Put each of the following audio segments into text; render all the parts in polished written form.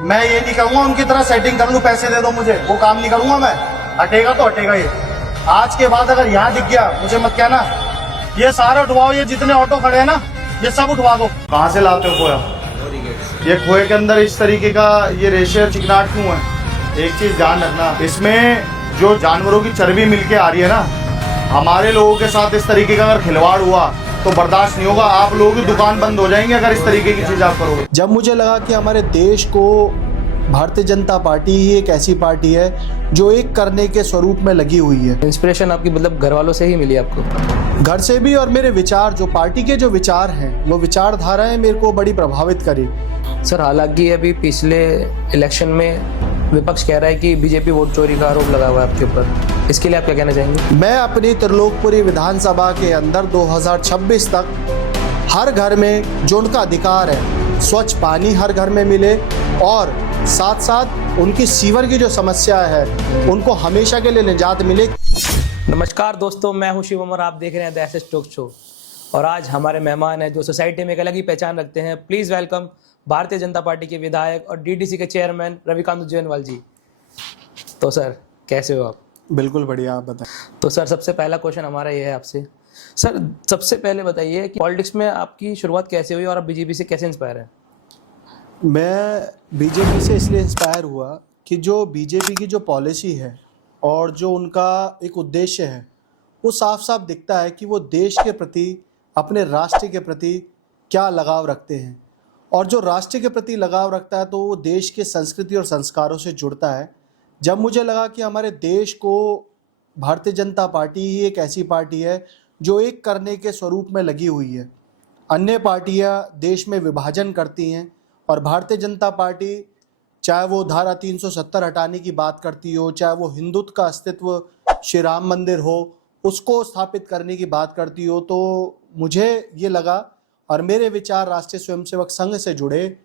मैं ये नहीं कहूंगा उनकी तरह सेटिंग कर लूं, पैसे दे दो मुझे, वो काम नहीं करूंगा मैं। हटेगा तो हटेगा ये। आज के बाद अगर यहाँ दिख गया मुझे मत कहना। ये सारा उठवाओ, ये जितने ऑटो खड़े हैं ना ये सब उठवा दो। कहाँ से लाते हो खोया? ये खोए के अंदर इस तरीके का ये रेशर चिकनाट क्यों है? एक चीज ध्यान रखना, इसमें जो जानवरों की चर्बी मिलके आ रही है ना, हमारे लोगों के साथ इस तरीके का अगर खिलवाड़ हुआ तो बर्दाश्त नहीं होगा। आप लोगों की दुकान बंद हो जाएंगे अगर इस तरीके की चीज आप करोगे। जब मुझे लगा कि हमारे देश को भारतीय जनता पार्टी ही एक ऐसी पार्टी है जो एक करने के स्वरूप में लगी हुई है। इंस्पिरेशन आपकी मतलब घर वालों से ही मिली आपको? घर से भी, और मेरे विचार, जो पार्टी के जो विचार हैं वो विचारधाराएं मेरे को बड़ी प्रभावित करी। सर हालांकि अभी पिछले इलेक्शन में विपक्ष कह रहा है कि बीजेपी वोट चोरी का आरोप लगा हुआ है आपके ऊपर, इसके लिए आप क्या कहना चाहेंगे? मैं अपनी त्रिलोकपुरी विधानसभा के अंदर 2026 तक हर घर में जो उनका अधिकार है, स्वच्छ पानी हर घर में मिले और साथ साथ उनकी सीवर की जो समस्या है उनको हमेशा के लिए निजात मिले। नमस्कार दोस्तों, मैं हूं शिवम और आप देख रहे हैं द एसएस टॉक शो। और आज हमारे मेहमान हैं जो सोसाइटी में एक अलग ही पहचान रखते हैं। Please welcome Bharatiya Janata party के विधायक और डीडीसी के चेयरमैन रविकांत उज्जैनवाल जी। तो सर कैसे हो आप? बिल्कुल बढ़िया, आप बताएं। तो सर सबसे पहला क्वेश्चन हमारा ये है आपसे। सर सबसे पहले बताइए कि पॉलिटिक्स में आपकी शुरुआत कैसे हुई और आप बीजेपी से कैसे इंस्पायर हैं? मैं बीजेपी से इसलिए इंस्पायर हुआ कि जो बीजेपी की जो पॉलिसी है और जो उनका एक उद्देश्य है वो साफ साफ दिखता है कि वो देश के प्रति, अपने राष्ट्र के प्रति क्या लगाव रखते हैं। और जो राष्ट्र के प्रति लगाव रखता है तो वो देश के संस्कृति और संस्कारों से जुड़ता है। जब मुझे लगा कि हमारे देश को भारतीय जनता पार्टी ही एक ऐसी पार्टी है जो एक करने के स्वरूप में लगी हुई है। अन्य पार्टियां देश में विभाजन करती हैं और भारतीय जनता पार्टी चाहे वो धारा 370 हटाने की बात करती हो, चाहे वो हिंदुत्व का अस्तित्व, श्री राम मंदिर हो, उसको स्थापित करने की बात करती हो, तो मुझे ये लगा और मेरे विचार राष्ट्रीय स्वयंसेवक संघ से जुड़े।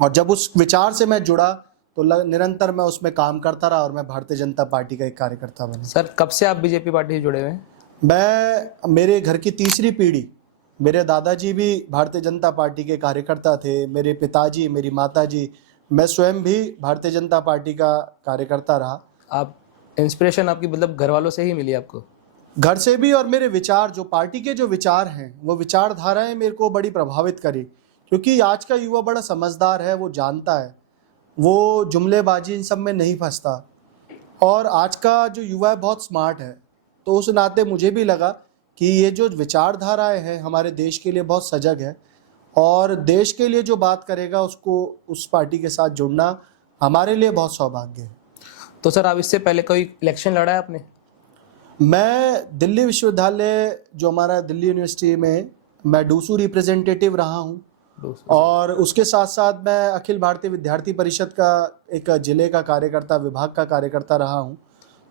और जब उस विचार से मैं जुड़ा तो निरंतर मैं उसमें काम करता रहा और मैं भारतीय जनता पार्टी का एक कार्यकर्ता बना। सर कब से आप बीजेपी पार्टी से जुड़े हुए हैं? मेरे घर की तीसरी पीढ़ी, मेरे दादाजी भी भारतीय जनता पार्टी के कार्यकर्ता थे, मेरे पिताजी, मेरी माताजी, मैं स्वयं भी भारतीय जनता पार्टी का कार्यकर्ता रहा। आप इंस्पिरेशन आपकी मतलब घर वालों से ही मिली आपको? घर से भी, और मेरे विचार, जो पार्टी के जो विचार हैं वो विचारधाराएं मेरे को बड़ी प्रभावित करी। क्योंकि आज का युवा बड़ा समझदार है, वो जानता है, वो जुमलेबाजी इन सब में नहीं फंसता। और आज का जो युवा है बहुत स्मार्ट है। तो उस नाते मुझे भी लगा कि ये जो विचारधाराएं हैं हमारे देश के लिए बहुत सजग है और देश के लिए जो बात करेगा उसको, उस पार्टी के साथ जुड़ना हमारे लिए बहुत सौभाग्य है। तो सर आप इससे पहले कोई इलेक्शन लड़ा है आपने? मैं दिल्ली विश्वविद्यालय, जो हमारा दिल्ली यूनिवर्सिटी में, मैं डूसू रिप्रेजेंटेटिव रहा हूँ। और उसके साथ साथ मैं अखिल भारतीय विद्यार्थी परिषद का एक जिले का कार्यकर्ता, विभाग का कार्यकर्ता रहा हूँ।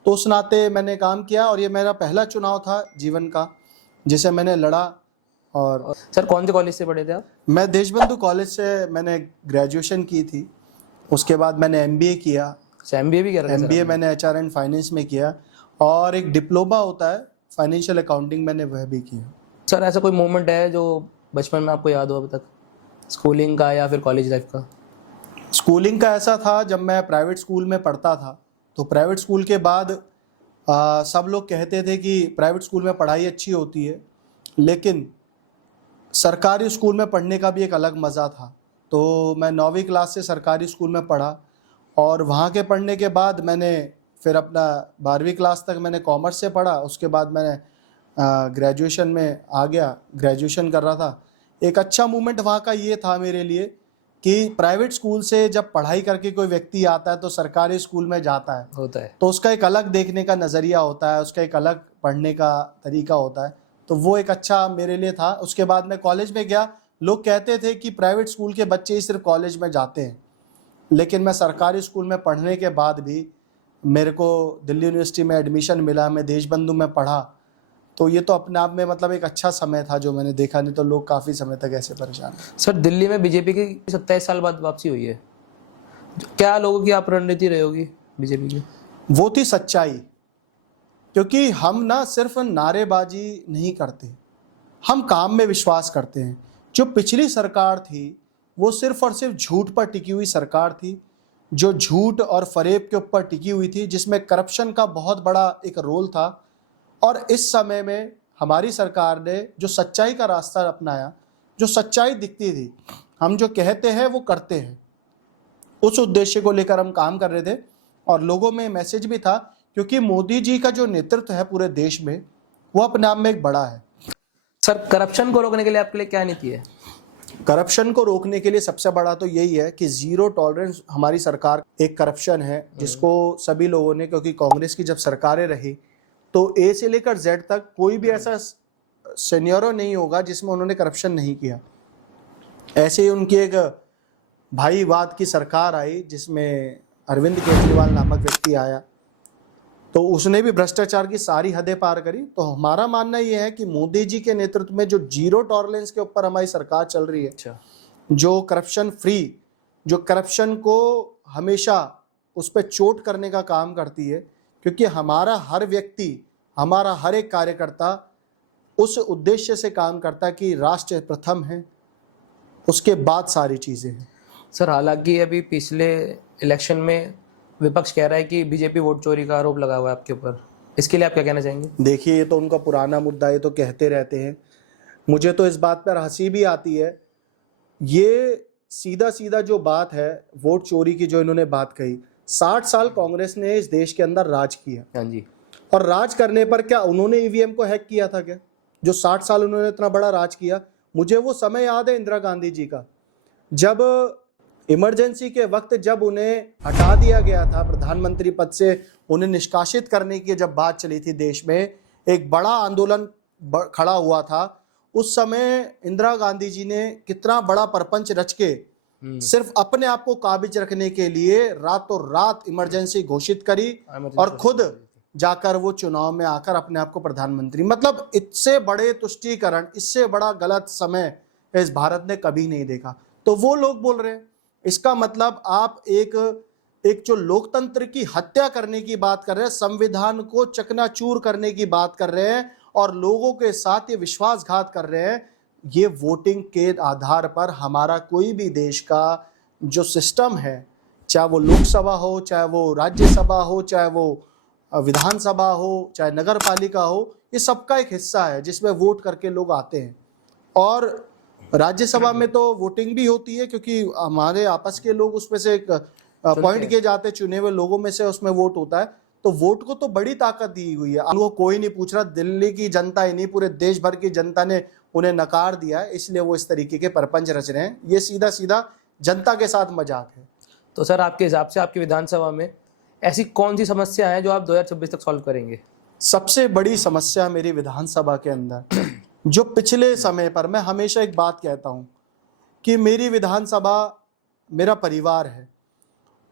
तो उस नाते मैंने काम किया और ये मेरा पहला चुनाव था जीवन का जिसे मैंने लड़ा। और सर कौन से कॉलेज से पढ़े थे आप? मैं देशबंधु कॉलेज से मैंने ग्रेजुएशन की थी। उसके बाद मैंने MBA किया। MBA भी कर? MBA मैंने HR एंड फाइनेंस में किया और एक डिप्लोमा होता है फाइनेंशियल अकाउंटिंग, मैंने वह भी किया। सर ऐसा कोई मोमेंट है जो बचपन में आपको याद हो अभी तक, स्कूलिंग का या फिर कॉलेज लाइफ का? स्कूलिंग का ऐसा था, जब मैं प्राइवेट स्कूल में पढ़ता था तो प्राइवेट स्कूल के बाद सब लोग कहते थे कि प्राइवेट स्कूल में पढ़ाई अच्छी होती है, लेकिन सरकारी स्कूल में पढ़ने का भी एक अलग मज़ा था। तो मैं 9वीं क्लास से सरकारी स्कूल में पढ़ा और वहाँ के पढ़ने के बाद मैंने फिर अपना 12वीं क्लास तक मैंने कॉमर्स से पढ़ा। उसके बाद मैंने ग्रेजुएशन में आ गया, ग्रेजुएशन कर रहा था। एक अच्छा मोमेंट वहाँ का ये था मेरे लिए कि प्राइवेट स्कूल से जब पढ़ाई करके कोई व्यक्ति आता है तो सरकारी स्कूल में जाता है, होता है, तो उसका एक अलग देखने का नज़रिया होता है, उसका एक अलग पढ़ने का तरीका होता है। तो वो एक अच्छा मेरे लिए था। उसके बाद मैं कॉलेज में गया। लोग कहते थे कि प्राइवेट स्कूल के बच्चे ही सिर्फ कॉलेज में जाते हैं, लेकिन मैं सरकारी स्कूल में पढ़ने के बाद भी मेरे को दिल्ली यूनिवर्सिटी में एडमिशन मिला, मैं देशबंधु में पढ़ा। तो ये तो अपने आप में मतलब एक अच्छा समय था जो मैंने देखा, नहीं तो लोग काफ़ी समय तक ऐसे परेशान। सर दिल्ली में बीजेपी की 27 साल बाद वापसी हुई है, क्या लोगों की आप रणनीति रही होगी बीजेपी की? वो थी सच्चाई। क्योंकि हम ना सिर्फ नारेबाजी नहीं करते, हम काम में विश्वास करते हैं। जो पिछली सरकार थी वो सिर्फ और सिर्फ झूठ पर टिकी हुई सरकार थी, जो झूठ और फरेब के ऊपर टिकी हुई थी, जिसमें करप्शन का बहुत बड़ा एक रोल था। और इस समय में हमारी सरकार ने जो सच्चाई का रास्ता अपनाया, जो सच्चाई दिखती थी, हम जो कहते हैं वो करते हैं, उस उद्देश्य को लेकर हम काम कर रहे थे। और लोगों में मैसेज भी था, क्योंकि मोदी जी का जो नेतृत्व है पूरे देश में, वो अपने आप में एक बड़ा है। सर, करप्शन को रोकने के लिए आपके लिए क्या नीति है? करप्शन को रोकने के लिए सबसे बड़ा तो यही है कि जीरो टॉलरेंस हमारी सरकार एक करप्शन है, जिसको सभी लोगों ने, क्योंकि कांग्रेस की जब सरकारें रही तो ए से लेकर जेड तक कोई भी ऐसा सीनियरो नहीं होगा जिसमें उन्होंने करप्शन नहीं किया। ऐसे ही उनकी एक भाईवाद की सरकार आई, जिसमें अरविंद केजरीवाल नामक व्यक्ति आया, तो उसने भी भ्रष्टाचार की सारी हदें पार करी। तो हमारा मानना यह है कि मोदी जी के नेतृत्व में जो जीरो टॉलरेंस के ऊपर हमारी सरकार चल रही है, जो करप्शन फ्री, जो करप्शन को हमेशा उस पर चोट करने का काम करती है, क्योंकि हमारा हर व्यक्ति, हमारा हर एक कार्यकर्ता उस उद्देश्य से काम करता है कि राष्ट्र प्रथम है, उसके बाद सारी चीज़ें हैं। सर, हालांकि अभी पिछले इलेक्शन में विपक्ष कह रहा है कि बीजेपी वोट चोरी का आरोप लगा हुआ है आपके ऊपर, इसके लिए आप क्या कहना चाहेंगे? देखिए, ये तो उनका पुराना मुद्दा, ये तो कहते रहते हैं। मुझे तो इस बात पर हंसी भी आती है। ये सीधा सीधा जो बात है वोट चोरी की, जो इन्होंने बात कही, 60 साल कांग्रेस ने इस देश के अंदर राज किया। हाँ जी। और राज करने पर क्या उन्होंने ईवीएम को हैक किया था क्या? जो 60 साल उन्होंने इतना बड़ा राज किया, मुझे वो समय याद है इंदिरा गांधी जी का, जब इमरजेंसी के वक्त जब उन्हें हटा दिया गया था प्रधानमंत्री पद से, उन्हें निष्कासित करने की जब बात चली थी देश में, एक बड़ा आंदोलन खड़ा हुआ था। उस समय इंदिरा गांधी जी ने कितना बड़ा परपंच रच के सिर्फ अपने आप को काबिज रखने के लिए रातों रात इमरजेंसी घोषित करी, और खुद जाकर वो चुनाव में आकर अपने आप को प्रधानमंत्री, मतलब इससे बड़े तुष्टीकरण, इससे बड़ा गलत समय इस भारत ने कभी नहीं देखा। तो वो लोग बोल रहे हैं, इसका मतलब आप एक जो लोकतंत्र की हत्या करने की बात कर रहे हैं, संविधान को चकनाचूर करने की बात कर रहे हैं, और लोगों के साथ ये विश्वासघात कर रहे हैं। ये वोटिंग के आधार पर हमारा कोई भी देश का जो सिस्टम है, चाहे वो लोकसभा हो, चाहे वो राज्यसभा हो, चाहे वो विधानसभा हो, चाहे नगर पालिका हो, ये सबका एक हिस्सा है जिसमें वोट करके लोग आते हैं। और राज्यसभा में तो वोटिंग भी होती है, क्योंकि हमारे आपस के लोग उसमें से एक पॉइंट किए जाते हैं, चुने हुए लोगों में से उसमें वोट होता है। तो वोट को तो बड़ी ताकत दी हुई है। वो कोई नहीं पूछ रहा, दिल्ली की जनता ही नहीं, पूरे देश भर की जनता ने उन्हें नकार दिया है, इसलिए वो इस तरीके के परपंच रच रहे हैं। ये सीधा सीधा जनता के साथ मजाक है। तो सर, आपके हिसाब से आपकी विधानसभा में ऐसी कौन सी समस्या है जो आप 2026 तक सॉल्व करेंगे? सबसे बड़ी समस्या मेरी विधानसभा के अंदर, जो पिछले समय पर, मैं हमेशा एक बात कहता हूं कि मेरी विधानसभा मेरा परिवार है,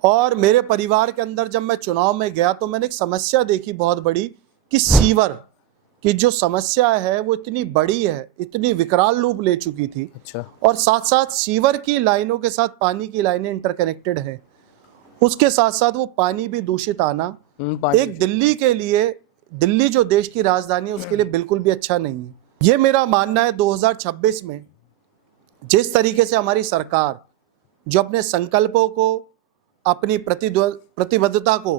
और मेरे परिवार के अंदर जब मैं चुनाव में गया तो मैंने एक समस्या देखी बहुत बड़ी, कि सीवर की जो समस्या है वो इतनी बड़ी है, इतनी विकराल रूप ले चुकी थी। अच्छा। और साथ साथ सीवर की लाइनों के साथ पानी की लाइनें इंटरकनेक्टेड है, उसके साथ साथ वो पानी भी दूषित आना एक दिल्ली के लिए, दिल्ली जो देश की राजधानी है, उसके लिए बिल्कुल भी अच्छा नहीं है। ये मेरा मानना है 2026 में जिस तरीके से हमारी सरकार जो अपने संकल्पों को, अपनी प्रतिबद्धता को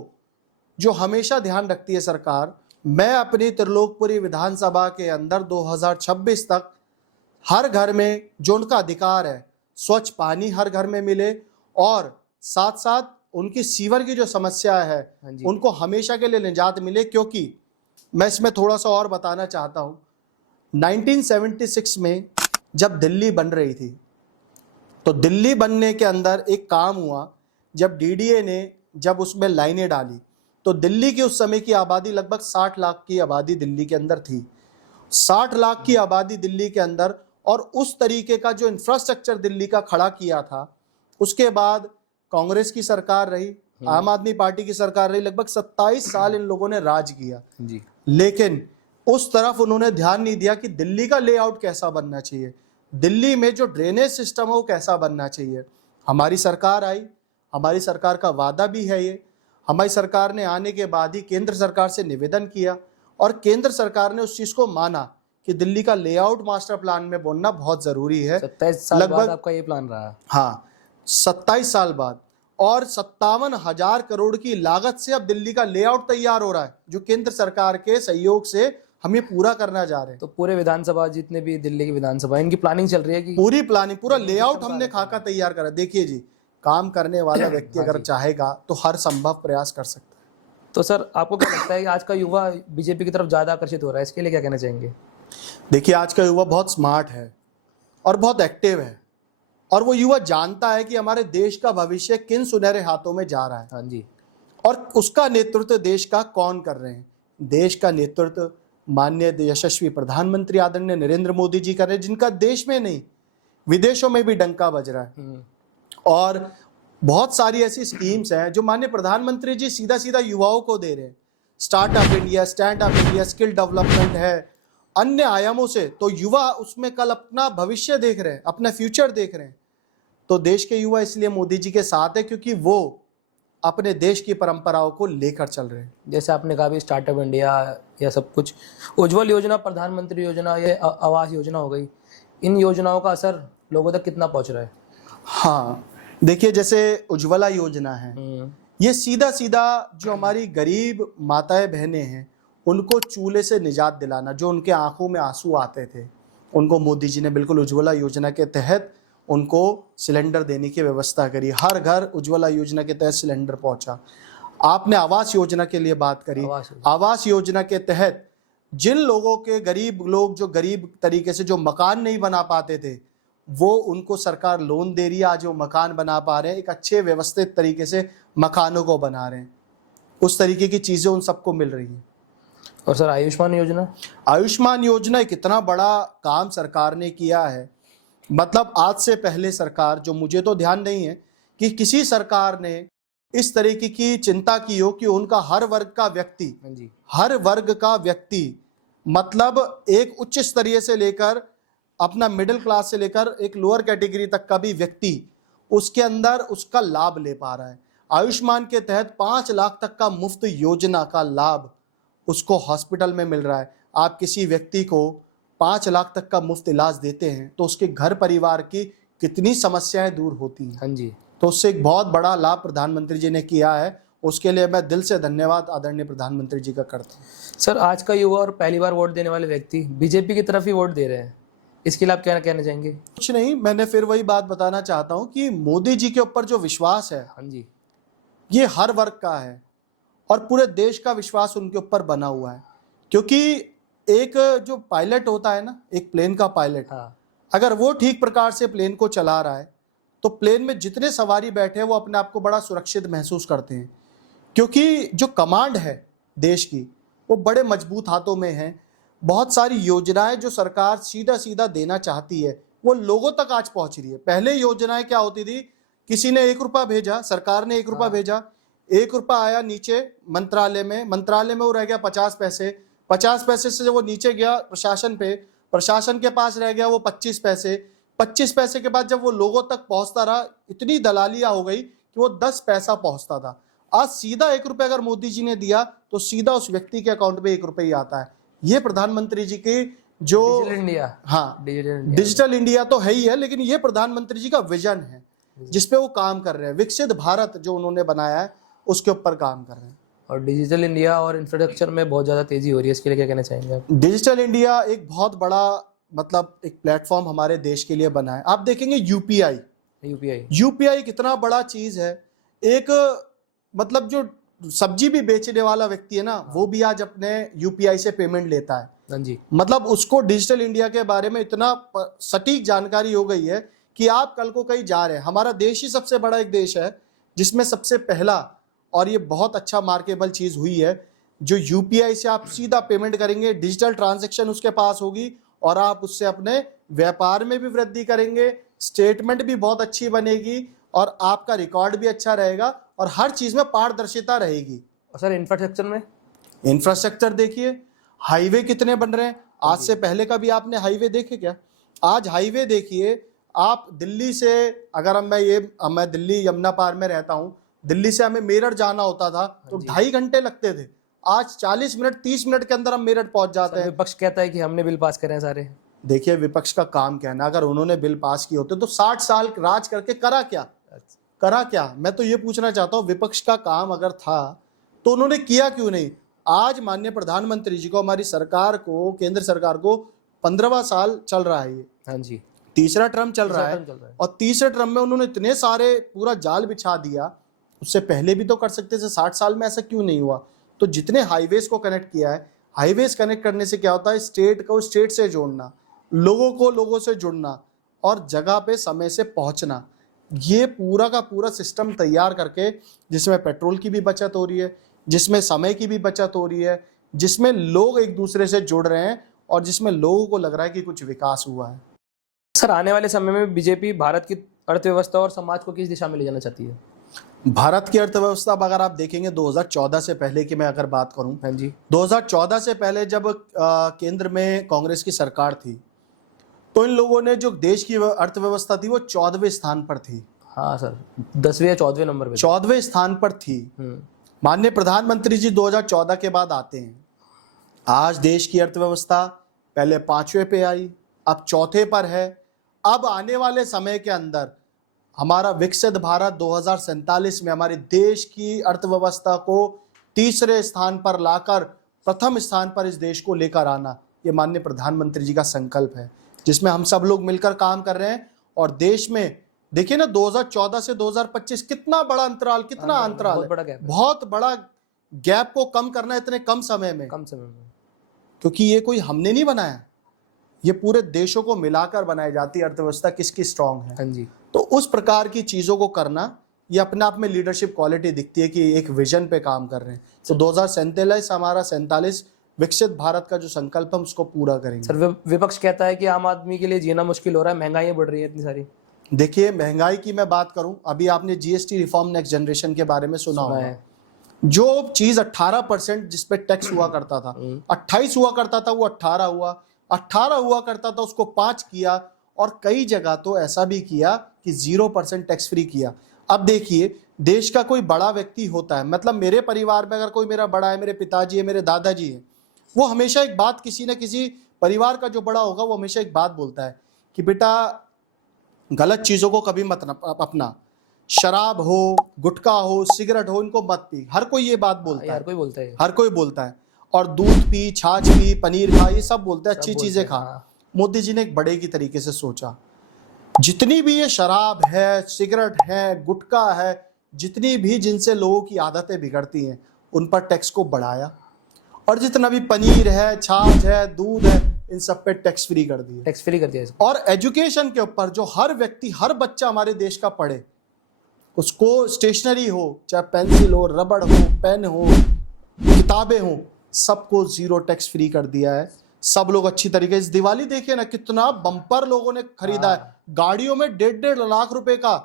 जो हमेशा ध्यान रखती है सरकार, मैं अपनी त्रिलोकपुरी विधानसभा के अंदर 2026 तक हर घर में जो उनका अधिकार है, स्वच्छ पानी हर घर में मिले, और साथ साथ उनकी सीवर की जो समस्या है उनको हमेशा के लिए निजात मिले। क्योंकि मैं इसमें थोड़ा सा और बताना चाहता हूं, 1976 में जब दिल्ली बन रही थी, तो दिल्ली बनने के अंदर एक काम हुआ, जब डीडीए ने जब उसमें लाइनें डाली, तो दिल्ली की उस समय की आबादी लगभग 60 लाख की आबादी दिल्ली के अंदर थी। 60 लाख की आबादी दिल्ली के अंदर, और उस तरीके का जो इंफ्रास्ट्रक्चर दिल्ली का खड़ा किया था, उसके बाद कांग्रेस की सरकार रही, आम आदमी पार्टी की सरकार रही, लगभग 27 साल इन लोगों ने राज किया जी। लेकिन उस तरफ उन्होंने ध्यान नहीं दिया कि दिल्ली का लेआउट कैसा बनना चाहिए, दिल्ली में जो ड्रेनेज सिस्टम है वो कैसा बनना चाहिए। हमारी सरकार आई, हमारी सरकार का वादा भी है ये, हमारी सरकार ने आने के बाद ही केंद्र सरकार से निवेदन किया, और केंद्र सरकार ने उस चीज़ को माना कि दिल्ली का लेआउट मास्टर प्लान में बोलना बहुत जरूरी है। 27 साल बाद लगभग आपका ये प्लान रहा। हाँ, 27 साल बाद, और 57,000 करोड़ की लागत से अब दिल्ली का लेआउट तैयार हो रहा है, जो केंद्र सरकार के सहयोग से हम ये पूरा करना जा रहे हैं। तो पूरे विधानसभा, जितने भी दिल्ली की विधानसभा, इनकी प्लानिंग चल रही है कि पूरी प्लानिंग, पूरा लेआउट हमने खाका तैयार करा। देखिए जी, काम करने वाला व्यक्ति अगर चाहेगा तो हर संभव प्रयास कर सकता है। तो सर, आपको क्या लगता है कि आज का युवा बीजेपी की तरफ ज्यादा आकर्षित हो रहा है, इसके लिए क्या कहना चाहेंगे? देखिए, आज का युवा बहुत स्मार्ट है और बहुत एक्टिव है, और वो युवा जानता है कि हमारे देश का भविष्य किन सुनहरे हाथों में जा रहा है, हाँ जी। और उसका नेतृत्व देश का कौन कर रहे हैं। देश का नेतृत्व माननीय यशस्वी प्रधानमंत्री आदरणीय नरेंद्र मोदी जी कर रहे हैं, जिनका देश में नहीं विदेशों में भी डंका बज रहा है। और बहुत सारी ऐसी स्कीम्स हैं जो माननीय प्रधानमंत्री जी सीधा सीधा युवाओं को दे रहे हैं। Startup India, stand up India, skill development है, अन्य आयामों से, तो युवा उसमें कल अपना भविष्य देख रहे हैं, अपना फ्यूचर देख रहे हैं। तो देश के युवा इसलिए मोदी जी के साथ है क्योंकि वो अपने देश की परंपराओं को लेकर चल रहे हैं। जैसे आपने कहा भी स्टार्टअप इंडिया या सब कुछ, उज्ज्वल योजना, प्रधानमंत्री योजना, ये आवास योजना हो गई, इन योजनाओं का असर लोगों तक कितना पहुंच रहा है? हाँ, देखिए, जैसे उज्ज्वला योजना है, ये सीधा सीधा जो हमारी गरीब माताएं बहनें हैं उनको चूल्हे से निजात दिलाना, जो उनके आंखों में आंसू आते थे, उनको मोदी जी ने बिल्कुल उज्ज्वला योजना के तहत उनको सिलेंडर देने की व्यवस्था करी। हर घर उज्ज्वला योजना के तहत सिलेंडर पहुंचा। आपने आवास योजना के लिए बात करी। आवास योजना के तहत जिन लोगों के, गरीब लोग जो गरीब तरीके से जो मकान नहीं बना पाते थे, वो उनको सरकार लोन दे रही है। आज वो मकान बना पा रहे हैं, एक अच्छे व्यवस्थित तरीके से मकानों को बना रहे हैं। उस तरीके की चीजें उन सबको मिल रही हैं। और सर, आयुष्मान योजना? आयुष्मान योजना एक इतना बड़ा काम सरकार ने किया है। मतलब आज से पहले सरकार, जो मुझे तो ध्यान नहीं है कि किसी सरकार ने इस तरीके की चिंता की हो कि उनका हर वर्ग का व्यक्ति, हर वर्ग का व्यक्ति, मतलब एक उच्च स्तरीय से लेकर अपना मिडिल क्लास से लेकर एक लोअर कैटेगरी तक का भी व्यक्ति उसके अंदर उसका लाभ ले पा रहा है। आयुष्मान के तहत 5 लाख तक का मुफ्त योजना का लाभ उसको हॉस्पिटल में मिल रहा है। आप किसी व्यक्ति को 5 लाख तक का मुफ्त इलाज देते हैं तो उसके घर परिवार की कितनी समस्याएं दूर होती हैं। हाँ जी। तो उससे एक बहुत बड़ा लाभ प्रधानमंत्री जी ने किया है, उसके लिए मैं दिल से धन्यवाद आदरणीय प्रधानमंत्री जी का करता हूँ। सर, आज का युवा और पहली बार वोट देने वाले व्यक्ति बीजेपी की तरफ ही वोट दे रहे हैं, इसके लिए आप क्या कहना चाहेंगे? कुछ नहीं, मैंने फिर वही बात बताना चाहता हूँ कि मोदी जी के ऊपर जो विश्वास है, हाँ जी, ये हर वर्ग का है और पूरे देश का विश्वास उनके ऊपर बना हुआ है। क्योंकि एक जो पायलट होता है ना, एक प्लेन का पायलट, हाँ, अगर वो ठीक प्रकार से प्लेन को चला रहा है तो प्लेन में जितने सवारी बैठे हैं वो अपने आप को बड़ा सुरक्षित महसूस करते हैं। क्योंकि जो कमांड है देश की वो बड़े मजबूत हाथों में है। बहुत सारी योजनाएं जो सरकार सीधा सीधा देना चाहती है वो लोगों तक आज पहुंच रही है। पहले योजनाएं क्या होती थी, किसी ने 1 रुपया भेजा, सरकार ने 1 रुपया भेजा, 1 रुपया आया नीचे मंत्रालय में वो रह गया 50 पैसे, 50 पैसे से वो नीचे गया प्रशासन पे, प्रशासन के पास रह गया वो 25 पैसे, 25 पैसे के बाद जब वो लोगों तक पहुंचता रहा, इतनी दलालियां हो गई कि वो 10 पैसा पहुंचता था। आज सीधा 1 रुपया अगर मोदी जी ने दिया तो सीधा उस व्यक्ति के अकाउंट में 1 रुपया ही आता है। ये प्रधानमंत्री जी की जो डिजिटल इंडिया, हाँ, डिजिटल इंडिया तो है ही है, लेकिन ये प्रधानमंत्री जी का विजन है जिसपे वो काम कर रहे हैं। विकसित भारत जो उन्होंने बनाया है उसके ऊपर काम कर रहे हैं। और डिजिटल इंडिया और इंफ्रास्ट्रक्चर में बहुत ज़्यादा तेजी हो रही है, इसके लिए क्या कहना चाहेंगे आप? डिजिटल इंडिया एक बहुत बड़ा मतलब एक प्लेटफॉर्म हमारे देश के लिए बना है। आप देखेंगे यूपीआई कितना बड़ा चीज है। एक मतलब जो सब्जी भी बेचने वाला व्यक्ति है ना, वो भी आज अपने यूपीआई से पेमेंट लेता है। हाँ जी। मतलब उसको डिजिटल इंडिया के बारे में इतना सटीक जानकारी हो गई है कि आप कल को कहीं जा रहे हैं, हमारा देश ही सबसे बड़ा एक देश है जिसमें सबसे पहला, और ये बहुत अच्छा मार्केबल चीज हुई है, जो यूपीआई से आप सीधा पेमेंट करेंगे, डिजिटल ट्रांजैक्शन उसके पास होगी और आप उससे अपने व्यापार में भी वृद्धि करेंगे, स्टेटमेंट भी बहुत अच्छी बनेगी और आपका रिकॉर्ड भी अच्छा रहेगा और हर चीज में पारदर्शिता रहेगी। और सर, इंफ्रास्ट्रक्चर में, इंफ्रास्ट्रक्चर देखिए, हाईवे कितने बन रहे हैं। आज से पहले का भी आपने हाईवे देखे क्या? आज हाईवे देखिए आप, दिल्ली से अगर मैं दिल्ली यमुना पार में रहता हूँ, दिल्ली से हमें मेरठ जाना होता था तो 2.5 घंटे लगते थे। आज 40 मिनट 30 मिनट के अंदर हम मेरठ पहुंच जाते हैं। विपक्ष कहता है कि हमने बिल पास करे हैं सारे। देखिए, विपक्ष का काम कहना, अगर उन्होंने बिल पास किए होते तो 60 साल राज करके करा क्या? मैं तो ये पूछना चाहता हूँ, विपक्ष का काम अगर था तो उन्होंने किया क्यों नहीं? आज माननीय प्रधानमंत्री जी को, हमारी सरकार को, केंद्र सरकार को 15वां साल चल रहा है, ये हाँ जी, तीसरा टर्म चल रहा है। और तीसरे टर्म में उन्होंने इतने सारे पूरा जाल बिछा दिया, उससे पहले भी तो कर सकते थे। 60 साल में ऐसा क्यों नहीं हुआ? तो जितने हाईवेज को कनेक्ट किया है, हाईवेज कनेक्ट करने से क्या होता है, स्टेट को स्टेट से जोड़ना, लोगों को लोगों से जुड़ना और जगह पे समय से पहुंचना, ये पूरा का पूरा सिस्टम तैयार करके, जिसमें पेट्रोल की भी बचत हो रही है, जिसमें समय की भी बचत हो रही है, जिसमें लोग एक दूसरे से जुड़ रहे हैं और जिसमें लोगों को लग रहा है कि कुछ विकास हुआ है। सर, आने वाले समय में बीजेपी भारत की अर्थव्यवस्था और समाज को किस दिशा में ले जाना चाहती है? भारत की अर्थव्यवस्था अगर आप देखेंगे 2014 से पहले की मैं अगर बात करूं, हाँ जी, 2014 से पहले जब केंद्र में कांग्रेस की सरकार थी, तो इन लोगों ने जो देश की अर्थव्यवस्था थी वो 14वें स्थान पर थी। हाँ सर, 10वें या 14वें नंबर पे, 14वें स्थान पर थी। माननीय प्रधानमंत्री जी 2014 के बाद आते हैं। आज देश की अर्थव्यवस्था पहले 5वें पे आई, अब 4थे पर है। अब आने वाले समय के अंदर हमारा विकसित भारत 2047 में हमारे देश की अर्थव्यवस्था को तीसरे स्थान पर लाकर प्रथम स्थान पर इस देश को लेकर आना, ये माननीय प्रधानमंत्री जी का संकल्प है, जिसमें हम सब लोग मिलकर काम कर रहे हैं। और देश में देखिए ना, 2014 से 2025 कितना बड़ा अंतराल, कितना अंतराल बहुत है, बड़ा गैप है। बहुत बड़ा गैप को कम करना इतने कम समय में, क्योंकि ये कोई हमने नहीं बनाया, ये पूरे देशों को मिलाकर बनाई जाती है अर्थव्यवस्था किसकी स्ट्रांग है। हाँ जी, तो उस प्रकार की चीजों को करना, ये अपने आप में लीडरशिप क्वालिटी दिखती है कि एक विजन पे काम कर रहे हैं। तो 2047 हमारा 47 विकसित भारत का जो संकल्प हम उसको पूरा करेंगे। सर, विपक्ष कहता है कि आम आदमी के लिए जीना मुश्किल हो रहा है, महंगाई बढ़ रही है इतनी सारी। देखिए, महंगाई की मैं बात करूं, अभी आपने जीएसटी रिफॉर्म नेक्स्ट जनरेशन के बारे में सुना होगा। जो चीज 18% जिसपे टैक्स हुआ करता था, 28 हुआ करता था, वो 18 हुआ, 18 हुआ करता था, उसको 5 किया, और कई जगह तो ऐसा भी किया कि 0% टैक्स फ्री किया। अब देखिए, देश का कोई बड़ा व्यक्ति होता है, मतलब मेरे परिवार में अगर कोई मेरा बड़ा है, मेरे पिताजी है, मेरे दादाजी है, वो हमेशा एक बात, किसी न किसी परिवार का जो बड़ा होगा वो हमेशा एक बात बोलता है कि बेटा गलत चीजों को कभी मत अपना, शराब हो, गुटखा हो, सिगरेट हो, इनको मत पी। हर कोई ये बात बोलता है, हर कोई बोलता है, हर कोई बोलता है। और दूध पी, छाछ पी, पनीर खा, ये सब बोलते हैं, अच्छी चीजें खा। मोदी जी ने एक बड़े की तरीके से सोचा, जितनी भी ये शराब है, सिगरेट है, गुटखा है, जितनी भी जिनसे लोगों की आदतें बिगड़ती हैं, उन पर टैक्स को बढ़ाया, और जितना भी पनीर है, छाछ है, दूध है, इन सब पे टैक्स फ्री कर दिया, टैक्स फ्री कर दिया इसको। और एजुकेशन के ऊपर जो हर व्यक्ति, हर बच्चा हमारे देश का पढ़े, उसको स्टेशनरी हो, चाहे पेंसिल हो, रबड़ हो, पेन हो, किताबें हो, सबको 0 टैक्स फ्री कर दिया है। सब लोग अच्छी तरीके, इस दिवाली देखिए ना, कितना बम्पर लोगों ने खरीदा है। गाड़ियों में 1.5 लाख रुपए का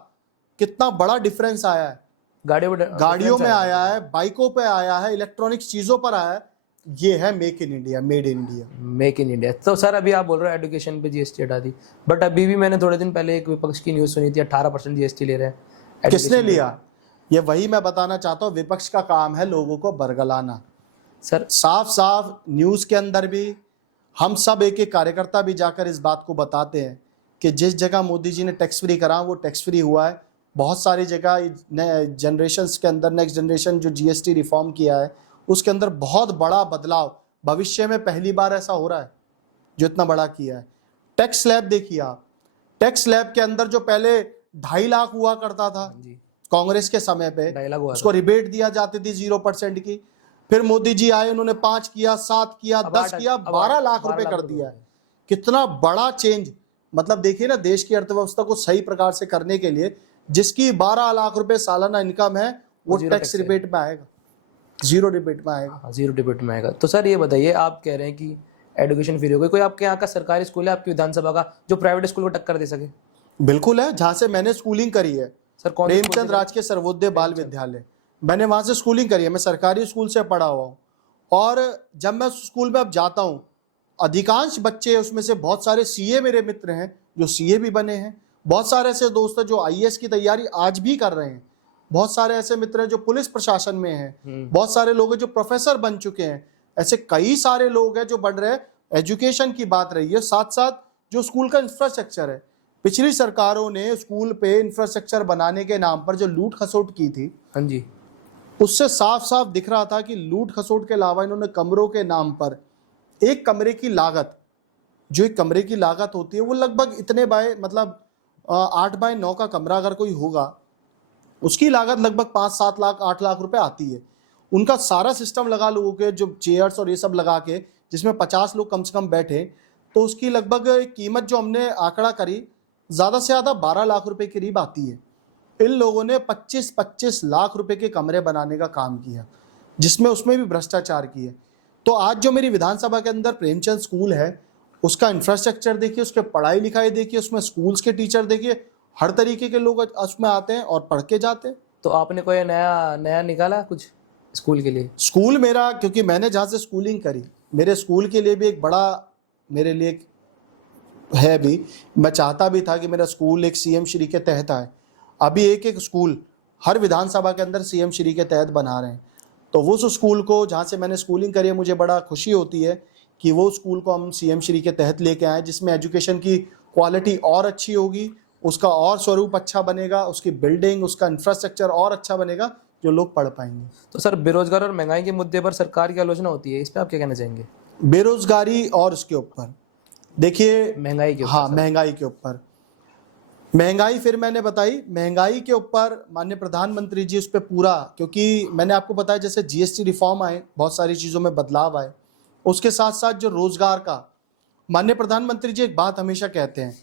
कितना बड़ा डिफरेंस आया है। गाड़ियों में आया है, बाइकों पे आया है, इलेक्ट्रॉनिक्स चीजों पर आया है। ये है make in India, made in India, make in India. तो सर, अभी आप बोल रहे हो एजुकेशन पे जीएसटी हटा दी, बट अभी भी मैंने थोड़े दिन पहले एक विपक्ष की न्यूज सुनी थी, 18% जीएसटी ले रहे हैं। किसने लिया? ये वही मैं बताना चाहता हूँ, विपक्ष का काम है लोगों को बरगलाना। सर, साफ साफ न्यूज के अंदर भी हम सब एक एक कार्यकर्ता भी जाकर इस बात को बताते हैं कि जिस जगह मोदी जी ने टैक्स फ्री करा वो टैक्स फ्री हुआ है। बहुत सारी जगह जनरेशन के अंदर, नेक्स्ट जनरेशन जो जीएसटी रिफॉर्म किया है उसके अंदर बहुत बड़ा बदलाव, भविष्य में पहली बार ऐसा हो रहा है जो इतना बड़ा किया है। टैक्स स्लैब देखिए आप, टैक्स स्लैब के अंदर जो पहले 2.5 लाख हुआ करता था कांग्रेस के समय पे, उसको रिबेट दिया जाती थी 0% की। फिर मोदी जी आए, उन्होंने 5 किया, 7 किया, 10 किया, 12 लाख रुपए कर दिया है। कितना बड़ा चेंज। मतलब देखिए ना, देश की अर्थव्यवस्था को सही प्रकार से करने के लिए जिसकी 12 लाख रुपए सालाना इनकम है वो टैक्स रिबेट में आएगा, 0 रिबेट में आएगा। 0 रिबेट में आएगा। तो सर, ये बताइए, आप कह रहे हैं कि एजुकेशन फ्री हो गई, कोई आपके यहाँ का सरकारी स्कूल है आपकी विधानसभा का जो प्राइवेट स्कूल को टक्कर दे सके? बिल्कुल है, जहां से मैंने स्कूलिंग करी है, सर, कौन? प्रेमचंद राजकीय सर्वोदय बाल विद्यालय, मैंने वहां से स्कूलिंग करी है। मैं सरकारी स्कूल से पढ़ा हुआ हूँ, और जब मैं स्कूल में अब जाता हूँ, अधिकांश बच्चे, उसमें से बहुत सारे सीए मेरे मित्र हैं जो सीए भी बने हैं, बहुत सारे ऐसे दोस्त हैं जो आईएएस की तैयारी आज भी कर रहे हैं। बहुत सारे ऐसे मित्र हैं जो पुलिस प्रशासन में हैं, बहुत सारे लोग हैं जो प्रोफेसर बन चुके हैं, ऐसे कई सारे लोग हैं जो बढ़ रहे हैं। एजुकेशन की बात रही है, साथ साथ जो स्कूल का इंफ्रास्ट्रक्चर है, पिछली सरकारों ने स्कूल पे इंफ्रास्ट्रक्चर बनाने के नाम पर जो लूट खसोट की थी, हाँ जी, उससे साफ साफ दिख रहा था कि लूट खसोट के अलावा इन्होंने कमरों के नाम पर एक कमरे की लागत, जो एक कमरे की लागत होती है वो लगभग इतने बाय मतलब 8x9 का कमरा अगर कोई होगा, उसकी लागत लगभग 5-7 लाख 8 लाख रुपए आती है। उनका सारा सिस्टम लगा लोगों के जो चेयर्स और ये सब लगा के, जिसमें 50 लोग कम से कम बैठे, तो उसकी लगभग कीमत जो हमने आंकड़ा करी, ज़्यादा से ज़्यादा 12 लाख रुपए के करीब आती है। इन लोगों ने 25-25 लाख रुपए के कमरे बनाने का काम किया, जिसमें उसमें भी भ्रष्टाचार किए। तो आज जो मेरी विधानसभा के अंदर प्रेमचंद स्कूल है, उसका इंफ्रास्ट्रक्चर देखिए, उसके पढ़ाई लिखाई देखिए, उसमें स्कूल्स के टीचर देखिए, हर तरीके के लोग उसमें आते हैं और पढ़ के जाते हैं। तो आपने कोई नया निकाला कुछ स्कूल के लिए? स्कूल मेरा, क्योंकि मैंने जहाँ से स्कूलिंग करी, मेरे स्कूल के लिए भी एक बड़ा मेरे लिए एक है भी, मैं चाहता भी था कि मेरा स्कूल एक सीएम श्री के तहत आए। अभी एक एक स्कूल हर विधानसभा के अंदर सीएम श्री के तहत बना रहे हैं। तो वो उस स्कूल को जहाँ से मैंने स्कूलिंग करी है, मुझे बड़ा खुशी होती है कि वो स्कूल को हम सीएम श्री के तहत लेके आए, जिसमें एजुकेशन की क्वालिटी और अच्छी होगी, उसका और स्वरूप अच्छा बनेगा, उसकी बिल्डिंग, उसका इंफ्रास्ट्रक्चर और अच्छा बनेगा, जो लोग पढ़ पाएंगे। तो सर, बेरोजगार और महंगाई के मुद्दे पर सरकार की आलोचना होती है, इस पर आप क्या कहना चाहेंगे? बेरोजगारी और उसके ऊपर देखिए, महंगाई के ऊपर। हाँ, महंगाई के ऊपर, महंगाई फिर मैंने बताई, महंगाई के ऊपर माननीय प्रधानमंत्री जी उस पर पूरा, क्योंकि मैंने आपको बताया जैसे जीएसटी रिफॉर्म आए, बहुत सारी चीज़ों में बदलाव आए, उसके साथ साथ जो रोजगार का, माननीय प्रधानमंत्री जी एक बात हमेशा कहते हैं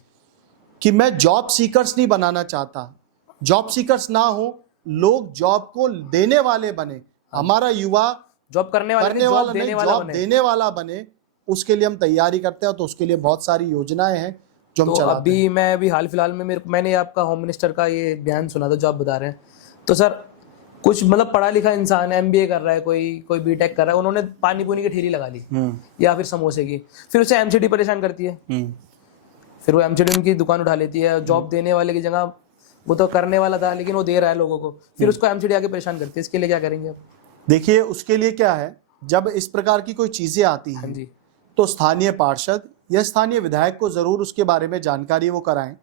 कि मैं जॉब सीकर्स नहीं बनाना चाहता, जॉब सीकर्स ना हो, लोग जॉब को देने वाले बने, हमारा युवा जॉब करने वाला नहीं, जॉब देने वाला जॉब बने। देने वाला बने, उसके लिए हम तैयारी करते हैं। तो उसके लिए बहुत सारी योजनाएं हैं जो हम तो चलाते हैं। मैं अभी हाल फिलहाल में मैंने आपका होम मिनिस्टर का ये बयान सुना था जो आप बता रहे हैं। तो सर, कुछ मतलब पढ़ा लिखा इंसान है, एमबीए कर रहा है, कोई बीटेक कर रहा है, उन्होंने पानी पूनी की ठेली लगा ली या फिर समोसे की, फिर उसे एमसीडी परेशान करती है, फिर वो एमसीडी की दुकान उठा लेती है। जॉब देने वाले की जगह, वो तो करने वाला था लेकिन वो दे रहा है लोगों को, फिर उसको एमसीडी आके परेशान करती है। इसके लिए क्या करेंगे आप? देखिए, उसके लिए क्या है, जब इस प्रकार की कोई चीजें आती हैं, जी, तो स्थानीय पार्षद या स्थानीय विधायक को जरूर उसके बारे में जानकारी वो कराएं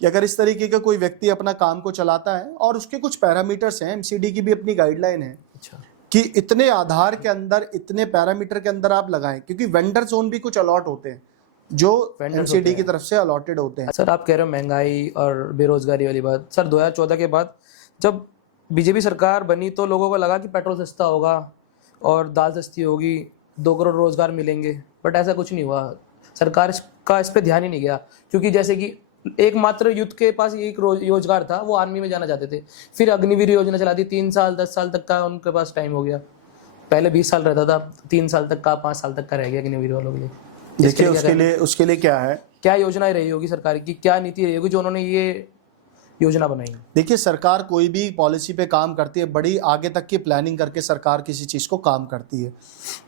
कि अगर इस तरीके का कोई व्यक्ति अपना काम को चलाता है, और उसके कुछ पैरामीटर्स हैं, एमसीडी की भी अपनी गाइडलाइन है अच्छा, कि इतने आधार के अंदर, इतने पैरामीटर के अंदर आप लगाएं, क्योंकि वेंडर जोन भी कुछ अलॉट होते हैं जो एमसीडी की तरफ से अलॉटेड होते हैं। सर, आप कह रहे हो महंगाई और बेरोजगारी वाली बात। सर, 2014 के बाद जब बीजेपी सरकार बनी तो लोगों को लगा कि पेट्रोल सस्ता होगा और दाल सस्ती होगी, 2 करोड़ रोजगार मिलेंगे, बट ऐसा कुछ नहीं हुआ। सरकार का इस पे ध्यान ही नहीं गया, क्योंकि जैसे कि एकमात्र यूथ के पास एक रोजगार था, वो आर्मी में जाना चाहते थे। फिर अग्निवीर योजना चला दी, 3 साल 10 साल तक का उनके पास टाइम हो गया। पहले 20 साल रहता था, 3 साल तक का, 5 साल तक का रह गया अग्निवीर वालों के लिए। देखिए, उसके लिए क्या है, क्या योजनाएं रही होगी सरकार की, क्या नीति रही होगी जो उन्होंने ये योजना बनाई? देखिए, सरकार कोई भी पॉलिसी पे काम करती है, बड़ी आगे तक की प्लानिंग करके सरकार किसी चीज़ को काम करती है।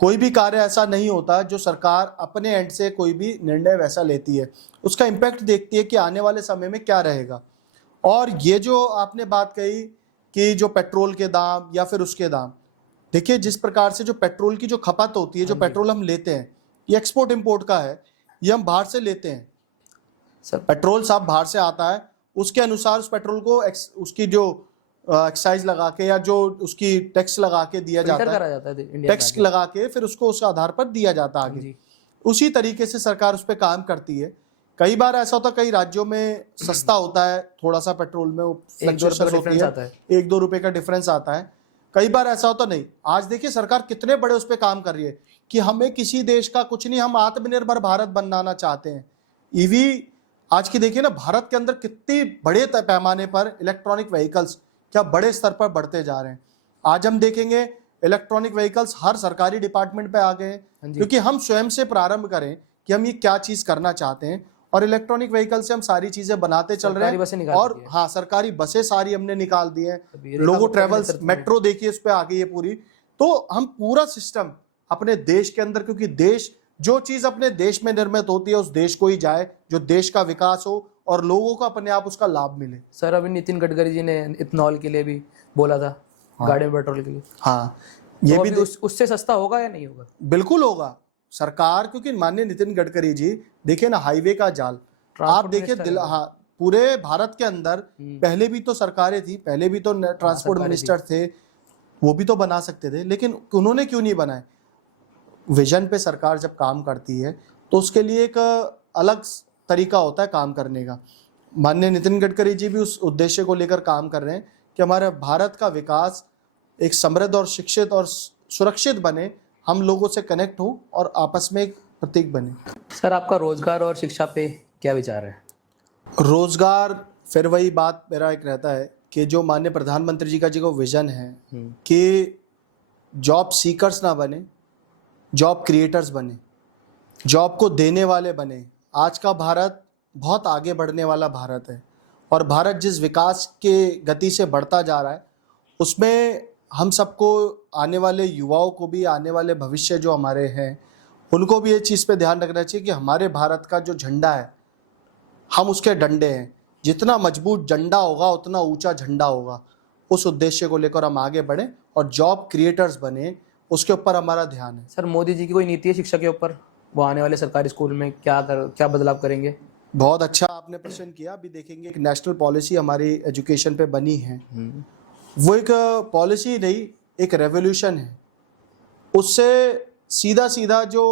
कोई भी कार्य ऐसा नहीं होता जो सरकार अपने एंड से कोई भी निर्णय वैसा लेती है, उसका इम्पैक्ट देखती है कि आने वाले समय में क्या रहेगा। और ये जो आपने बात कही कि जो पेट्रोल के दाम या फिर उसके दाम, देखिए जिस प्रकार से जो पेट्रोल की जो खपत होती है, जो पेट्रोल हम लेते हैं, ये एक्सपोर्ट इम्पोर्ट का है, ये हम बाहर से लेते हैं। सर, पेट्रोल साहब बाहर से आता है, उसके अनुसार उस पेट्रोल को उसकी जो एक्साइज लगा के या जो उसकी टैक्स लगा के दिया जाता है, टैक्स लगा के फिर उसको उस आधार पर दिया जाता है आगे। उसी तरीके से सरकार उस पर काम करती है। कई बार ऐसा होता है, कई राज्यों में सस्ता होता है थोड़ा सा पेट्रोल में, वो फ्लक्चुएशन होती है, 1-2 रुपए का डिफरेंस आता है। कई बार ऐसा होता नहीं। आज देखिए सरकार कितने बड़े उस पर काम कर रही है कि हमें किसी देश का कुछ नहीं, हम आत्मनिर्भर भारत बनाना चाहते हैं। ईवी आज की देखिए ना, भारत के अंदर कितनी बड़े पैमाने पर इलेक्ट्रॉनिक व्हीकल्स क्या बड़े स्तर पर बढ़ते जा रहे हैं। आज हम देखेंगे इलेक्ट्रॉनिक व्हीकल्स हर सरकारी डिपार्टमेंट पे आ गए हैं, क्योंकि हम स्वयं से प्रारंभ करें कि हम ये क्या चीज करना चाहते हैं, और इलेक्ट्रॉनिक व्हीकल से हम सारी चीजें बनाते चल रहे हैं। और हाँ, सरकारी बसें सारी हमने निकाल दी हैं, लोगो ट्रेवल्स, मेट्रो देखिए इस पे आ गई है पूरी। तो हम पूरा सिस्टम अपने देश के अंदर, क्योंकि देश, जो चीज अपने देश में निर्मित होती है उस देश को ही जाए, जो देश का विकास हो और लोगों को अपने आप उसका लाभ मिले। सर अभी नितिन गडकरी जी ने इथेनॉल के लिए भी बोला था, गाड़ी में पेट्रोल के लिए। हाँ, ये तो भी अभी उससे सस्ता होगा या नहीं होगा? बिल्कुल होगा। सरकार, क्योंकि माननीय नितिन गडकरी जी, देखिए ना हाईवे का जाल, आप देखिए हाँ, पूरे भारत के अंदर पहले भी तो सरकारें थी, पहले भी तो ट्रांसपोर्ट मिनिस्टर थे, वो भी तो बना सकते थे, लेकिन उन्होंने क्यों नहीं बनाए? विजन पे सरकार जब काम करती है तो उसके लिए एक अलग तरीका होता है काम करने का। माननीय नितिन गडकरी जी भी उस उद्देश्य को लेकर काम कर रहे हैं कि हमारे भारत का विकास एक समृद्ध और शिक्षित और सुरक्षित बने, हम लोगों से कनेक्ट हो और आपस में एक प्रतीक बने। सर आपका रोजगार और शिक्षा पे क्या विचार है? रोजगार, फिर वही बात मेरा एक रहता है कि जो माननीय प्रधानमंत्री जी का जो विजन है कि जॉब सीकर्स ना बने, जॉब क्रिएटर्स बने, जॉब को देने वाले बने। आज का भारत बहुत आगे बढ़ने वाला भारत है और भारत जिस विकास के गति से बढ़ता जा रहा है उसमें हम सबको, आने वाले युवाओं को भी, आने वाले भविष्य जो हमारे हैं उनको भी ये चीज़ पे ध्यान रखना चाहिए कि हमारे भारत का जो झंडा है हम उसके डंडे हैं। जितना मजबूत झंडा होगा उतना ऊंचा झंडा होगा। उस उद्देश्य को लेकर हम आगे बढ़ें और जॉब क्रिएटर्स बने, उसके ऊपर हमारा ध्यान है। सर मोदी जी की कोई नीति है शिक्षा के ऊपर? वो आने वाले सरकारी स्कूल में क्या बदलाव करेंगे? बहुत अच्छा आपने प्रश्न किया। अभी देखेंगे एक नेशनल पॉलिसी हमारी एजुकेशन पे बनी है, वो एक पॉलिसी नहीं, एक रेवोल्यूशन है। उससे सीधा सीधा जो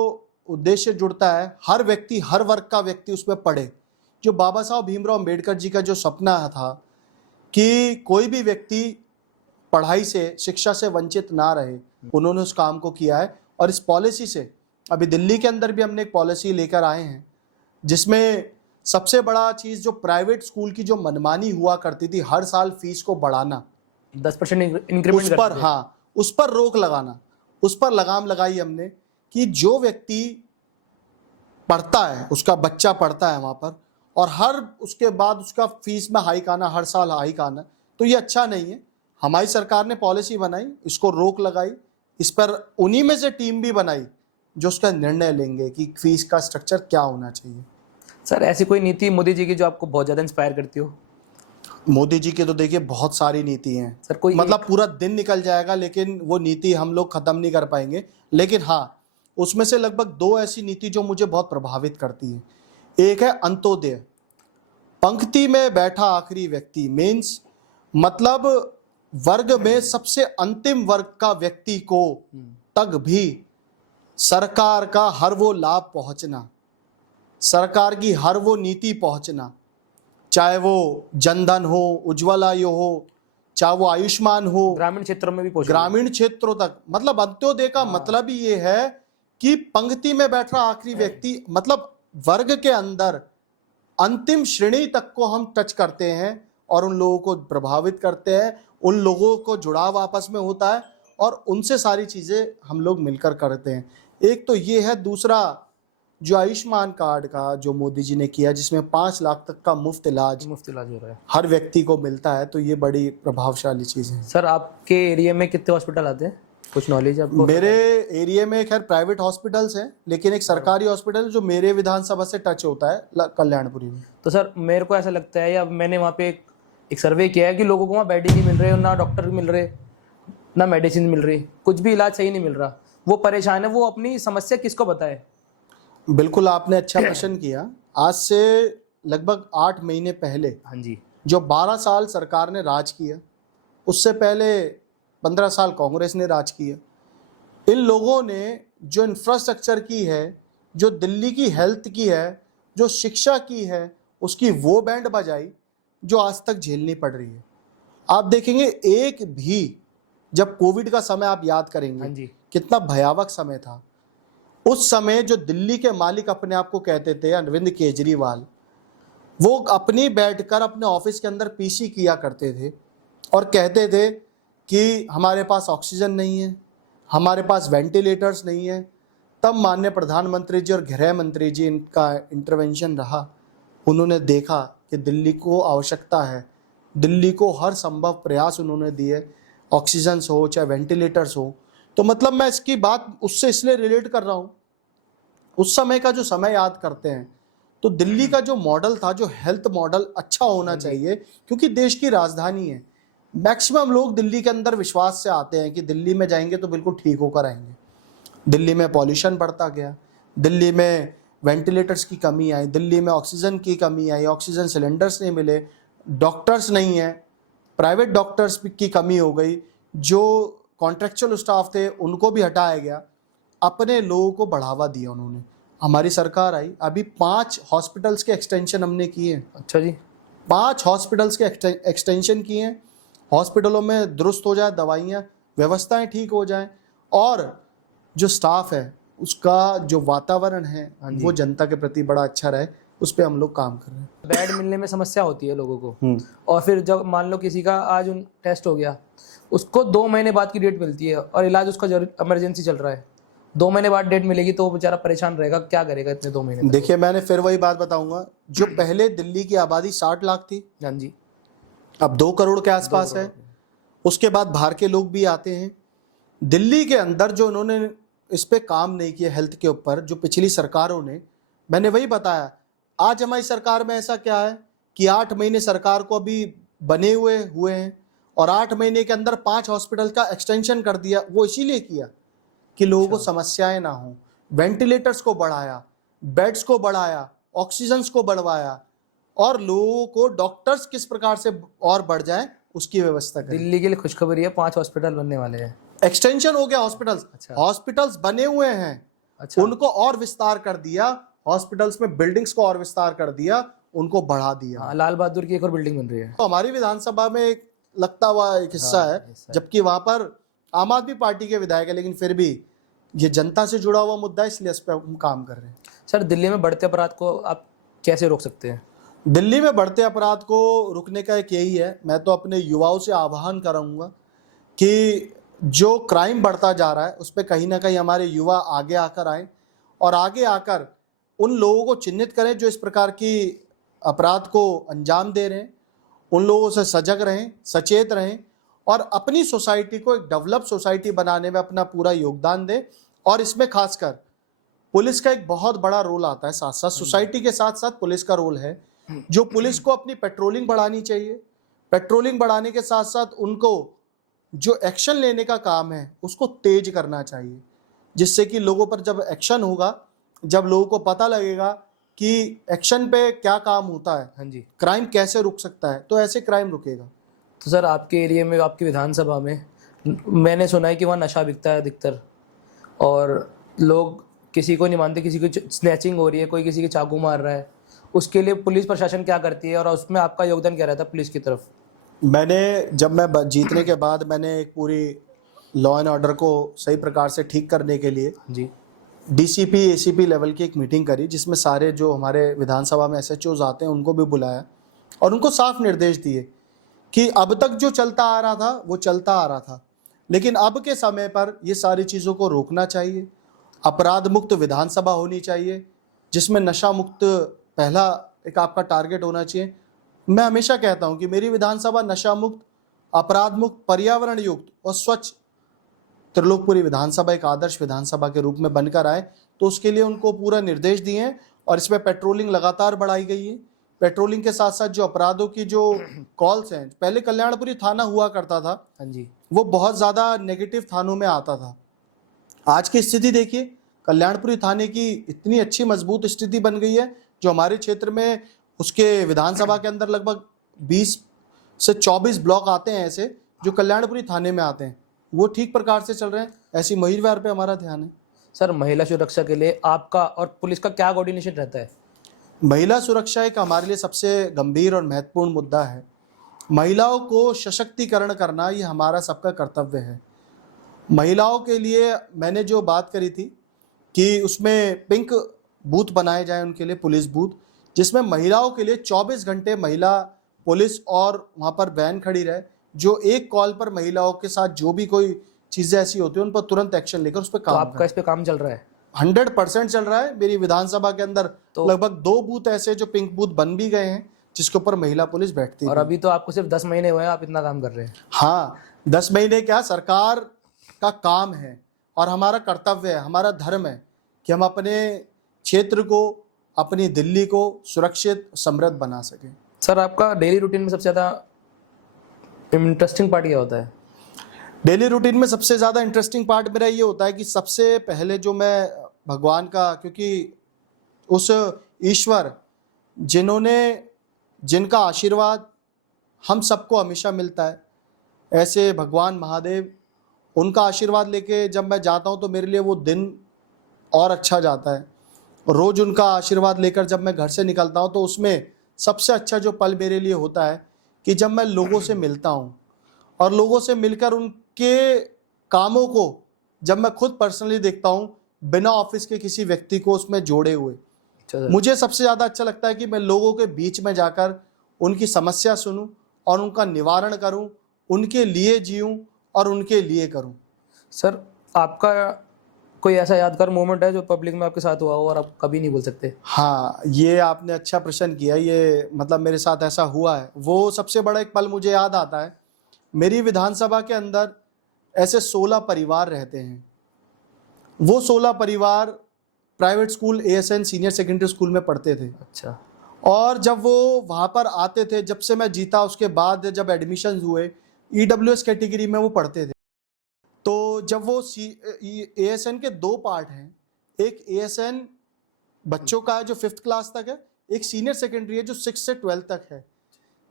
उद्देश्य जुड़ता है, हर व्यक्ति, हर वर्ग का व्यक्ति उसमें पढ़े। जो बाबा साहब भीमराव अम्बेडकर जी का जो सपना था कि कोई भी व्यक्ति पढ़ाई से, शिक्षा से वंचित ना रहे, उन्होंने उस काम को किया है। और इस पॉलिसी से अभी दिल्ली के अंदर भी हमने एक पॉलिसी लेकर आए हैं जिसमें सबसे बड़ा चीज़ जो प्राइवेट स्कूल की जो मनमानी हुआ करती थी, हर साल फीस को बढ़ाना, 10% इंक्रीमेंट उस पर, हाँ, उस पर रोक लगाना, उस पर लगाम लगाई हमने कि जो व्यक्ति पढ़ता है, उसका बच्चा पढ़ता है वहाँ पर, और हर उसके बाद उसका फीस में हाइक आना, हर साल हाइक आना, तो ये अच्छा नहीं है। हमारी सरकार ने पॉलिसी बनाई, इसको रोक लगाई, इस पर उन्हीं में से टीम भी बनाई जो उसका निर्णय लेंगे कि फीस का स्ट्रक्चर क्या होना चाहिए। सर ऐसी कोई नीति मोदी जी की जो आपको बहुत ज़्यादा इंस्पायर करती हो? मोदी जी के तो देखिए बहुत सारी नीति हैं सर, कोई मतलब पूरा दिन निकल जाएगा लेकिन वो नीति हम लोग खत्म नहीं कर पाएंगे। लेकिन हाँ, उसमें से लगभग 2 ऐसी नीति जो मुझे बहुत प्रभावित करती है। एक है अंत्योदय, पंक्ति में बैठा आखिरी व्यक्ति, मीन्स मतलब वर्ग में सबसे अंतिम वर्ग का व्यक्ति को तक भी सरकार का हर वो लाभ पहुंचना, सरकार की हर वो नीति पहुंचना, चाहे वो जनधन हो, उज्ज्वला हो, चाहे वो आयुष्मान हो, ग्रामीण क्षेत्रों में भी पहुंचे, ग्रामीण क्षेत्रों तक। मतलब अंत्योदय का मतलब ही ये है कि पंक्ति में बैठा आखिरी व्यक्ति, मतलब वर्ग के अंदर अंतिम श्रेणी तक को हम टच करते हैं और उन लोगों को प्रभावित करते हैं, उन लोगों को जुड़ाव आपस में होता है और उनसे सारी चीज़ें हम लोग मिलकर करते हैं। एक तो ये है। दूसरा, जो आयुष्मान कार्ड का जो मोदी जी ने किया, जिसमें 5 लाख तक का मुफ्त इलाज हो रहा है, हर व्यक्ति को मिलता है, तो ये बड़ी प्रभावशाली चीज़ है। सर आपके एरिया में कितने हॉस्पिटल आते हैं, कुछ नॉलेज आपको? मेरे एरिया में खैर प्राइवेट हॉस्पिटल्स हैं, लेकिन एक सरकारी हॉस्पिटल जो मेरे विधानसभा से टच होता है, कल्याणपुरी में। तो सर मेरे को ऐसा लगता है, या मैंने वहाँ पे एक सर्वे किया है कि लोगों को वहाँ बेड ही नहीं मिल रहे, ना डॉक्टर मिल रहे, ना मेडिसिन मिल रही, कुछ भी इलाज सही नहीं मिल रहा। वो परेशान है, वो अपनी समस्या किसको बताए? बिल्कुल आपने अच्छा प्रश्न किया। आज से लगभग 8 महीने पहले, हाँ जी, जो 12 साल सरकार ने राज किया, उससे पहले 15 साल कांग्रेस ने राज किया। इन लोगों ने जो इंफ्रास्ट्रक्चर की है, जो दिल्ली की हेल्थ की है, जो शिक्षा की है, उसकी वो बैंड बजाई जो आज तक झेलनी पड़ रही है। आप देखेंगे एक भी, जब कोविड का समय आप याद करेंगे, हाँ जी, कितना भयावह समय था। उस समय जो दिल्ली के मालिक अपने आप को कहते थे अरविंद केजरीवाल, वो अपनी बैठकर अपने ऑफिस के अंदर पीसी किया करते थे और कहते थे कि हमारे पास ऑक्सीजन नहीं है, हमारे पास वेंटिलेटर्स नहीं है। तब माननीय प्रधानमंत्री जी और गृह मंत्री जी इनका इंटरवेंशन रहा। उन्होंने देखा कि दिल्ली को आवश्यकता है, दिल्ली को हर संभव प्रयास उन्होंने दिए, ऑक्सीजन हो चाहे वेंटिलेटर्स हो। तो मतलब मैं इसकी बात उससे इसलिए रिलेट कर रहा हूँ, उस समय का जो समय याद करते हैं तो दिल्ली का जो मॉडल था, जो हेल्थ मॉडल अच्छा होना चाहिए, क्योंकि देश की राजधानी है। मैक्सिमम लोग दिल्ली के अंदर विश्वास से आते हैं कि दिल्ली में जाएंगे तो बिल्कुल ठीक होकर आएंगे। दिल्ली में पॉल्यूशन बढ़ता गया, दिल्ली में वेंटिलेटर्स की कमी आई, दिल्ली में ऑक्सीजन की कमी आई, ऑक्सीजन सिलेंडर्स नहीं मिले, डॉक्टर्स नहीं है, प्राइवेट डॉक्टर्स की कमी हो गई, जो कॉन्ट्रेक्चुअल स्टाफ थे उनको भी हटाया गया, अपने लोगों को बढ़ावा दिया उन्होंने। हमारी सरकार आई, अभी 5 हॉस्पिटल्स के एक्सटेंशन हमने किए। अच्छा जी। 5 हॉस्पिटल्स के एक्सटेंशन किए हैं। हॉस्पिटलों में दुरुस्त हो जाए, दवाइयाँ, व्यवस्थाएं ठीक हो जाएं, और जो स्टाफ है उसका जो वातावरण है वो जनता के प्रति बड़ा अच्छा रहे, उस पर हम लोग काम कर रहे हैं। बेड मिलने में समस्या होती है लोगों को, और फिर जब मान लो किसी का आज टेस्ट हो गया, उसको 2 महीने बाद की डेट मिलती है और इलाज उसका इमरजेंसी चल रहा है, 2 महीने बाद डेट मिलेगी तो वो बेचारा परेशान रहेगा, क्या करेगा इतने 2 महीने? देखिए, मैंने फिर वही बात बताऊंगा, जो पहले दिल्ली की आबादी 60 लाख थी, हाँ जी, अब 2 करोड़ के आसपास है। उसके बाद बाहर के लोग भी आते हैं। दिल्ली के अंदर जो उन्होंने इस पे काम नहीं किया हेल्थ के ऊपर, जो पिछली सरकारों ने, मैंने वही बताया। आज हमारी सरकार में ऐसा क्या है कि 8 महीने सरकार को अभी बने हुए हैं और 8 महीने के अंदर 5 हॉस्पिटल का एक्सटेंशन कर दिया। वो इसीलिए किया कि लोगों को समस्याएं ना हो, वेंटिलेटर्स को बढ़ाया, बेड्स को बढ़ाया, ऑक्सीजन्स को बढ़वाया, और लोगों को डॉक्टर्स किस प्रकार से और बढ़ जाए उसकी व्यवस्था करें। दिल्ली के लिए खुशखबरी है, 5 हॉस्पिटल बनने वाले हैं। एक्सटेंशन हो गया हॉस्पिटल्स। अच्छा। हॉस्पिटल्स बने हुए हैं। अच्छा। उनको और विस्तार कर दिया, हॉस्पिटल्स में बिल्डिंग्स को और विस्तार कर दिया, उनको बढ़ा दिया। हाँ, लाल बहादुर की एक और बिल्डिंग बन रही है। तो हमारी विधानसभा में एक लगता हुआ एक हिस्सा है, जबकि वहां पर आम आदमी पार्टी के विधायक है, लेकिन फिर भी ये जनता से जुड़ा हुआ मुद्दा है, इसलिए इस पर हम काम कर रहे हैं। सर, दिल्ली में बढ़ते अपराध को आप कैसे रोक सकते हैं? दिल्ली में बढ़ते अपराध को रोकने का एक यही है, मैं तो अपने युवाओं से आह्वान करूंगा कि जो क्राइम बढ़ता जा रहा है उस पर कहीं ना कहीं हमारे युवा आगे आकर आए, और आगे आकर उन लोगों को चिन्हित करें जो इस प्रकार की अपराध को अंजाम दे रहे हैं। उन लोगों से सजग रहें, सचेत रहें, और अपनी सोसाइटी को एक डेवलप सोसाइटी बनाने में अपना पूरा योगदान दें। और इसमें खासकर पुलिस का एक बहुत बड़ा रोल आता है, साथ साथ सोसाइटी के साथ साथ पुलिस का रोल है। जो पुलिस को अपनी पेट्रोलिंग बढ़ानी चाहिए, पेट्रोलिंग बढ़ाने के साथ साथ उनको जो एक्शन लेने का काम है उसको तेज करना चाहिए, जिससे कि लोगों पर जब एक्शन होगा, जब लोगों को पता लगेगा कि एक्शन पे क्या काम होता है, हाँ जी, क्राइम कैसे रुक सकता है, तो ऐसे क्राइम रुकेगा। तो सर, आपके एरिया में, आपकी विधानसभा में मैंने सुना है कि वहाँ नशा बिकता है अधिकतर, और लोग किसी को नहीं मानते, किसी को स्नैचिंग हो रही है, कोई किसी के चाकू मार रहा है, उसके लिए पुलिस प्रशासन क्या करती है और उसमें आपका योगदान क्या रहता है पुलिस की तरफ? जब मैं जीतने के बाद मैंने एक पूरी लॉ एंड ऑर्डर को सही प्रकार से ठीक करने के लिए जी, डीसीपी एसीपी लेवल की एक मीटिंग करी, जिसमें सारे जो हमारे विधानसभा में एसएचओज आते हैं उनको भी बुलाया और उनको साफ निर्देश दिए कि अब तक जो चलता आ रहा था वो चलता आ रहा था, लेकिन अब के समय पर ये सारी चीज़ों को रोकना चाहिए। अपराध मुक्त विधानसभा होनी चाहिए, जिसमें नशा मुक्त पहला एक आपका टारगेट होना चाहिए। मैं हमेशा कहता हूं कि मेरी विधानसभा नशा मुक्त, अपराध मुक्त, पर्यावरण युक्त और स्वच्छ त्रिलोकपुरी विधानसभा एक आदर्श विधानसभा के रूप में बनकर आए। तो उसके लिए उनको पूरा निर्देश दिए हैं और इसमें पेट्रोलिंग लगातार बढ़ाई गई है। पेट्रोलिंग के साथ साथ जो अपराधों की जो कॉल्स हैं, पहले कल्याणपुरी थाना हुआ करता था, हाँ जी, वो बहुत ज़्यादा नेगेटिव थानों में आता था। आज की स्थिति देखिए, कल्याणपुरी थाने की इतनी अच्छी मजबूत स्थिति बन गई है, जो हमारे क्षेत्र में उसके विधानसभा के अंदर लगभग 20 से 24 ब्लॉक आते हैं ऐसे जो कल्याणपुरी थाने में आते हैं, वो ठीक प्रकार से चल रहे हैं। ऐसी महिला पे हमारा ध्यान है। सर, महिला सुरक्षा के लिए आपका और पुलिस का क्या कोऑर्डिनेशन रहता है? महिला सुरक्षा एक हमारे लिए सबसे गंभीर और महत्वपूर्ण मुद्दा है। महिलाओं को सशक्तिकरण करना ये हमारा सबका कर्तव्य है। महिलाओं के लिए मैंने जो बात करी थी कि उसमें पिंक बूथ बनाए जाए उनके लिए, पुलिस बूथ, जिसमें महिलाओं के लिए 24 घंटे महिला पुलिस और वहाँ पर वैन खड़ी रहे, जो एक कॉल पर महिलाओं के साथ जो भी कोई चीज़ें ऐसी होती हैं उन पर तुरंत एक्शन लेकर उस पर तो काम आपका इस पे काम चल रहा है? 100% चल रहा है। मेरी विधानसभा के अंदर तो लगभग 2 बूथ ऐसे जो पिंक बूथ बन भी गए हैं, जिसके ऊपर महिला पुलिस बैठती है। और अभी तो आपको सिर्फ 10 महीने हुए हैं, आप इतना काम कर रहे हैं। हाँ, 10 महीने क्या, सरकार का काम है और हमारा कर्तव्य है, हमारा धर्म है कि हम अपने क्षेत्र को अपनी दिल्ली को सुरक्षित समृद्ध बना सके। सर आपका डेली रूटीन में सबसे ज़्यादा इंटरेस्टिंग पार्ट क्या होता है? डेली रूटीन में सबसे ज़्यादा इंटरेस्टिंग पार्ट मेरा ये होता है कि सबसे पहले जो मैं भगवान का, क्योंकि उस ईश्वर जिनका आशीर्वाद हम सबको हमेशा मिलता है, ऐसे भगवान महादेव, उनका आशीर्वाद लेके जब मैं जाता हूँ तो मेरे लिए वो दिन और अच्छा जाता है। रोज़ उनका आशीर्वाद लेकर जब मैं घर से निकलता हूँ तो उसमें सबसे अच्छा जो पल मेरे लिए होता है कि जब मैं लोगों से मिलता हूँ और लोगों से मिलकर उनके कामों को जब मैं खुद पर्सनली देखता हूँ, बिना ऑफिस के किसी व्यक्ति को उसमें जोड़े हुए, मुझे सबसे ज़्यादा अच्छा लगता है कि मैं लोगों के बीच में जाकर उनकी समस्या सुनूं और उनका निवारण करूं, उनके लिए जीऊं और उनके लिए करूं। सर आपका कोई ऐसा यादगार मोमेंट है जो पब्लिक में आपके साथ हुआ हो और आप कभी नहीं भूल सकते? हाँ, ये आपने अच्छा प्रश्न किया। ये मतलब मेरे साथ ऐसा हुआ है। वो सबसे बड़ा एक पल मुझे याद आता है। मेरी विधानसभा के अंदर ऐसे 16 परिवार रहते हैं। वो 16 परिवार private school ASN senior secondary school में पढ़ते थे। अच्छा। और जब वो वहाँ पर आते थे, जब से मैं जीता उसके बाद जब एडमिशन हुए, EWS कैटेगरी में वो पढ़ते थे। तो जब वो ASN के 2 पार्ट हैं, एक ASN बच्चों का है जो 5th क्लास तक है, एक सीनियर सेकेंडरी है जो 6 से 12 तक है।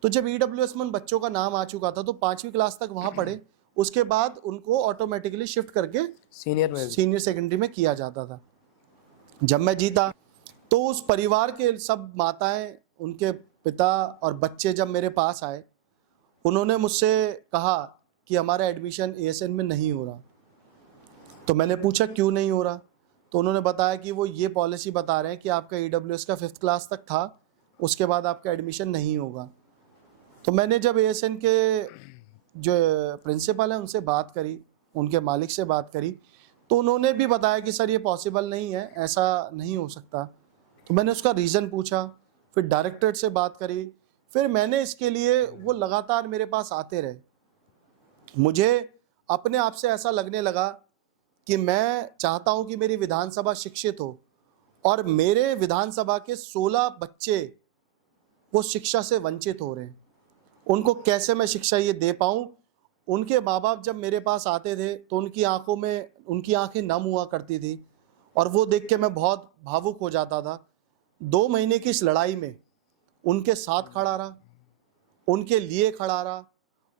तो जब EWS में उन बच्चों का नाम आ चुका था तो 5वीं क्लास तक वहाँ पढ़े, उसके बाद उनको ऑटोमेटिकली शिफ्ट करके सीनियर सेकेंडरी में किया जाता था। जब मैं जीता तो उस परिवार के सब माताएं, उनके पिता और बच्चे जब मेरे पास आए, उन्होंने मुझसे कहा कि हमारा एडमिशन ASN में नहीं हो रहा। तो मैंने पूछा क्यों नहीं हो रहा, तो उन्होंने बताया कि वो ये पॉलिसी बता रहे हैं कि आपका EWS का 5th क्लास तक था, उसके बाद आपका एडमिशन नहीं होगा। तो मैंने जब ASN के जो प्रिंसिपल हैं उनसे बात करी, उनके मालिक से बात करी, तो उन्होंने भी बताया कि सर ये पॉसिबल नहीं है, ऐसा नहीं हो सकता। तो मैंने उसका रीज़न पूछा, फिर डायरेक्टरेट से बात करी, फिर मैंने इसके लिए, वो लगातार मेरे पास आते रहे। मुझे अपने आप से ऐसा लगने लगा कि मैं चाहता हूं कि मेरी विधानसभा शिक्षित हो और मेरे विधानसभा के 16 बच्चे वो शिक्षा से वंचित हो रहे हैं। उनको कैसे मैं शिक्षा ये दे पाऊं। उनके माँ बाप जब मेरे पास आते थे तो उनकी आंखें नम हुआ करती थी और वो देख के मैं बहुत भावुक हो जाता था। 2 महीने की इस लड़ाई में उनके साथ खड़ा रहा, उनके लिए खड़ा रहा,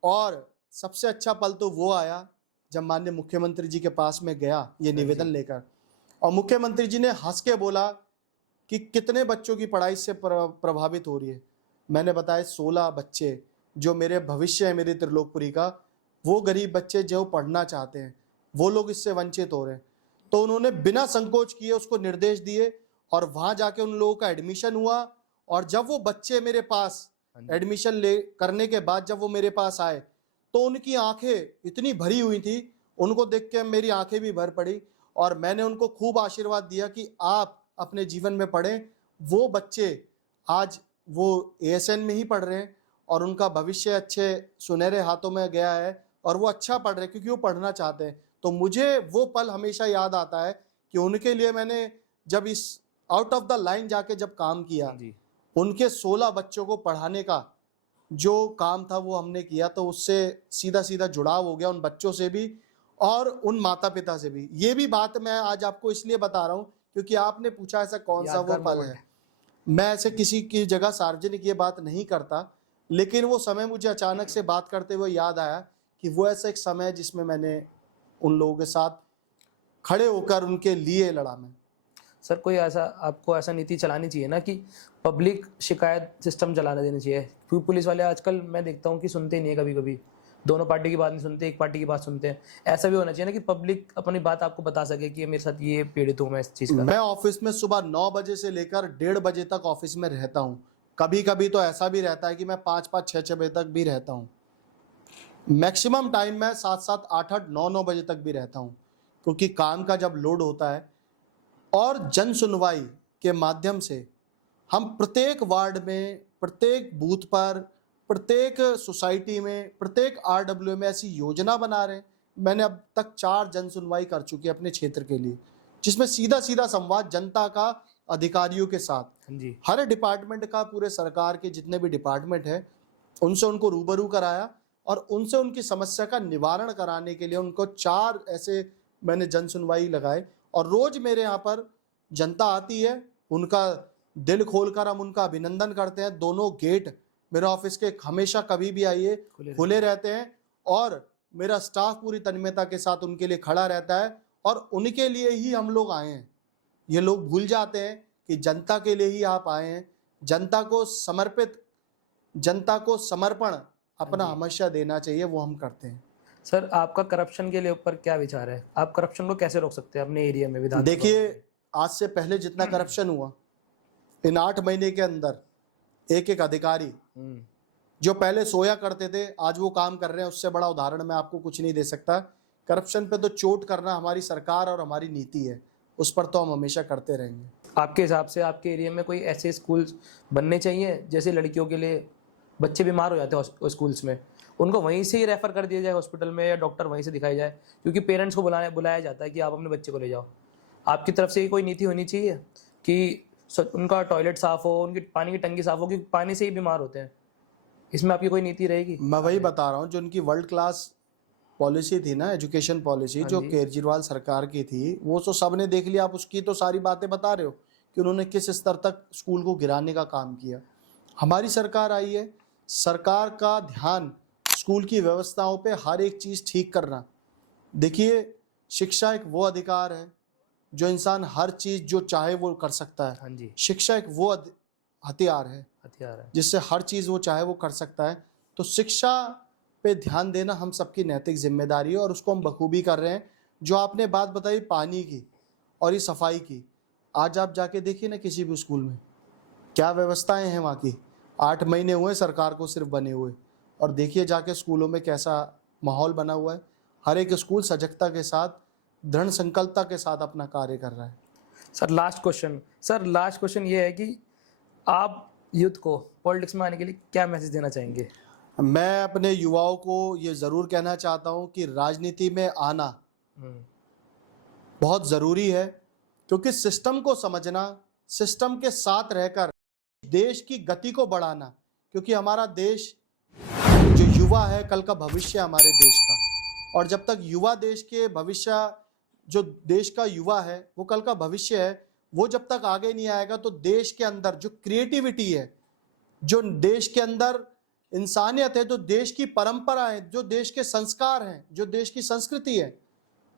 और सबसे अच्छा पल तो वो आया जब माननीय मुख्यमंत्री जी के पास में गया ये निवेदन लेकर, और मुख्यमंत्री जी ने हंस के बोला कि कितने बच्चों की पढ़ाई से प्रभावित हो रही है। मैंने बताया 16 बच्चे जो मेरे भविष्य है, मेरी त्रिलोकपुरी का, वो गरीब बच्चे जो पढ़ना चाहते हैं, वो लोग इससे वंचित हो रहे हैं। तो उन्होंने बिना संकोच किए उसको निर्देश दिए और वहाँ जाके उन लोगों का एडमिशन हुआ। और जब वो बच्चे मेरे पास एडमिशन करने के बाद जब वो मेरे पास आए तो उनकी आंखें इतनी भरी हुई थी, उनको देख के मेरी आंखें भी भर पड़ी और मैंने उनको खूब आशीर्वाद दिया कि आप अपने जीवन में पढ़ें। वो बच्चे आज वो ASN में ही पढ़ रहे हैं और उनका भविष्य अच्छे सुनहरे हाथों में गया है और वो अच्छा पढ़ रहे हैं क्योंकि वो पढ़ना चाहते हैं। तो मुझे वो पल हमेशा याद आता है कि उनके लिए मैंने जब इस आउट ऑफ द लाइन जाके जब काम किया, उनके 16 बच्चों को पढ़ाने का जो काम था वो हमने किया, तो उससे सीधा सीधा जुड़ाव हो गया उन बच्चों से भी और उन माता पिता से भी। ये भी बात मैं आज आपको इसलिए बता रहा हूँ क्योंकि आपने पूछा ऐसा कौन सा वो पल है। मैं ऐसे किसी की जगह सार्वजनिक ये बात नहीं करता, लेकिन वो समय मुझे अचानक से बात करते हुए याद आया कि वो ऐसा एक समय है जिसमें मैंने उन लोगों के साथ खड़े होकर उनके लिए लड़ा। मैं सर कोई ऐसा आपको ऐसा नीति चलानी चाहिए ना कि पब्लिक शिकायत सिस्टम चलाने देना चाहिए, क्योंकि पुलिस वाले आजकल मैं देखता हूँ कि सुनते नहीं है, कभी कभी दोनों पार्टी की बात नहीं सुनते, एक पार्टी की बात सुनते हैं। ऐसा भी होना चाहिए ना कि पब्लिक अपनी बात आपको बता सके कि मेरे साथ ये पीड़ित हूँ मैं इस चीज़ का। मैं ऑफिस में सुबह 9 बजे से लेकर 1:30 बजे तक ऑफिस में रहता हूँ। कभी कभी तो ऐसा भी रहता है कि मैं 5-5, 6-6 बजे तक भी रहता हूँ। मैक्सिमम टाइम मैं 7-7, 8-8, 9-9 बजे तक भी रहता हूँ, क्योंकि काम का जब लोड होता है और जन सुनवाई के माध्यम से हम प्रत्येक वार्ड में, प्रत्येक बूथ पर, प्रत्येक सोसाइटी में, प्रत्येक RW में ऐसी योजना बना रहे हैं। मैंने अब तक 4 जन सुनवाई कर चुकी है अपने क्षेत्र के लिए, जिसमें सीधा सीधा संवाद जनता का अधिकारियों के साथ, हाँ जी। हर डिपार्टमेंट का, पूरे सरकार के जितने भी डिपार्टमेंट है उनसे उनको रूबरू कराया और उनसे उनकी समस्या का निवारण कराने के लिए उनको 4 ऐसे मैंने जन सुनवाई लगाए। और रोज मेरे यहाँ पर जनता आती है, उनका दिल खोलकर हम उनका अभिनंदन करते हैं। दोनों गेट मेरे ऑफिस के हमेशा कभी भी आइए खुले रहते हैं और मेरा स्टाफ पूरी तन्मयता के साथ उनके लिए खड़ा रहता है और उनके लिए ही हम लोग आए हैं। ये लोग भूल जाते हैं कि जनता के लिए ही आप आए हैं। जनता को समर्पित, जनता को समर्पण अपना हमेशा देना चाहिए, वो हम करते हैं। सर, आपका करप्शन के लिए ऊपर क्या विचार है? आप करप्शन को कैसे रोक सकते हैं अपने एरिया में? विधानसभा देखिए, आज से पहले जितना करप्शन हुआ, इन 8 महीने के अंदर एक एक अधिकारी जो पहले सोया करते थे आज वो काम कर रहे हैं, उससे बड़ा उदाहरण मैं आपको कुछ नहीं दे सकता। करप्शन पे तो चोट करना हमारी सरकार और हमारी नीति है, उस पर तो हम हमेशा करते रहेंगे। आपके हिसाब से आपके एरिया में कोई ऐसे स्कूल बनने चाहिए जैसे लड़कियों के लिए, बच्चे बीमार हो जाते हैं स्कूल्स में, उनको वहीं से ही रेफर कर दिया जाए हॉस्पिटल में, या डॉक्टर वहीं से दिखाई जाए? क्योंकि पेरेंट्स को बुलाया जाता है कि आप अपने बच्चे को ले जाओ। आपकी तरफ से कोई नीति होनी चाहिए कि उनका टॉयलेट साफ हो, उनकी पानी की टंकी साफ हो, क्योंकि पानी से ही बीमार होते हैं। इसमें आपकी कोई नीति रहेगी? मैं वही बता रहा हूँ, जो उनकी वर्ल्ड क्लास पॉलिसी थी ना, एजुकेशन पॉलिसी, जो केजरीवाल सरकार की थी, वो तो सबने देख लिया। आप उसकी तो सारी बातें बता रहे हो कि उन्होंने किस स्तर तक स्कूल को गिराने का काम किया। हमारी सरकार आई है, सरकार का ध्यान स्कूल की व्यवस्थाओं पे हर एक चीज़ ठीक करना। देखिए, शिक्षा एक वो अधिकार है जो इंसान हर चीज़ जो चाहे वो कर सकता है। हाँ जी। शिक्षा एक वो हथियार है जिससे हर चीज़ वो चाहे वो कर सकता है। तो शिक्षा पे ध्यान देना हम सबकी नैतिक जिम्मेदारी है और उसको हम बखूबी कर रहे हैं। जो आपने बात बताई पानी की और ये सफाई की, आज आप जाके देखिए ना किसी भी स्कूल में क्या व्यवस्थाएं हैं वहाँ की। 8 महीने हुए सरकार को सिर्फ बने हुए, और देखिए जाके स्कूलों में कैसा माहौल बना हुआ है। हर एक स्कूल सजगता के साथ, दृढ़ संकल्पता के साथ अपना कार्य कर रहा है। सर, लास्ट क्वेश्चन ये है कि आप यूथ को पॉलिटिक्स में आने के लिए क्या मैसेज देना चाहेंगे? मैं अपने युवाओं को ये ज़रूर कहना चाहता हूँ कि राजनीति में आना बहुत ज़रूरी है, क्योंकि सिस्टम को समझना, सिस्टम के साथ रहकर देश की गति को बढ़ाना, क्योंकि हमारा देश जो युवा है कल का भविष्य है हमारे देश का, और जब तक युवा देश के भविष्य, जो देश का युवा है वो कल का भविष्य है, वो जब तक आगे नहीं आएगा तो देश के अंदर जो क्रिएटिविटी है, जो देश के अंदर इंसानियत है, जो देश की परंपरा है, जो देश के संस्कार हैं, जो देश की संस्कृति है,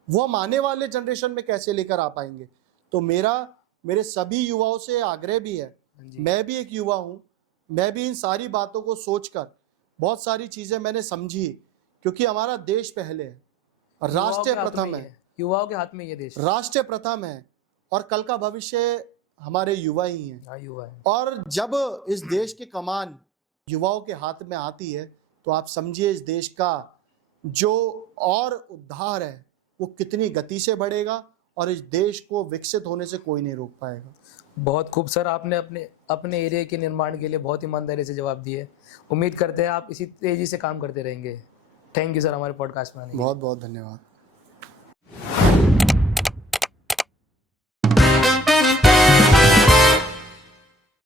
वो हम आने वाले जनरेशन में कैसे लेकर आ पाएंगे। तो मेरे सभी युवाओं से आग्रह भी है, मैं भी एक युवा हूँ, मैं भी इन सारी बातों को सोचकर बहुत सारी चीज़ें मैंने समझी, क्योंकि हमारा देश पहले है, राष्ट्र प्रथम है, युवाओं के हाथ में ये देश, राष्ट्र प्रथम है, और कल का भविष्य हमारे युवा ही हैं। युवा है। और जब इस देश की कमान युवाओं के हाथ में आती है तो आप समझिए इस देश का जो और उद्धार है वो कितनी गति से बढ़ेगा, और इस देश को विकसित होने से कोई नहीं रोक पाएगा। बहुत खूब सर, आपने अपने एरिया के निर्माण के लिए बहुत ईमानदारी से जवाब दिए। उम्मीद करते हैं आप इसी तेजी से काम करते रहेंगे। थैंक यू सर, हमारे पॉडकास्ट में आने के लिए। बहुत बहुत धन्यवाद।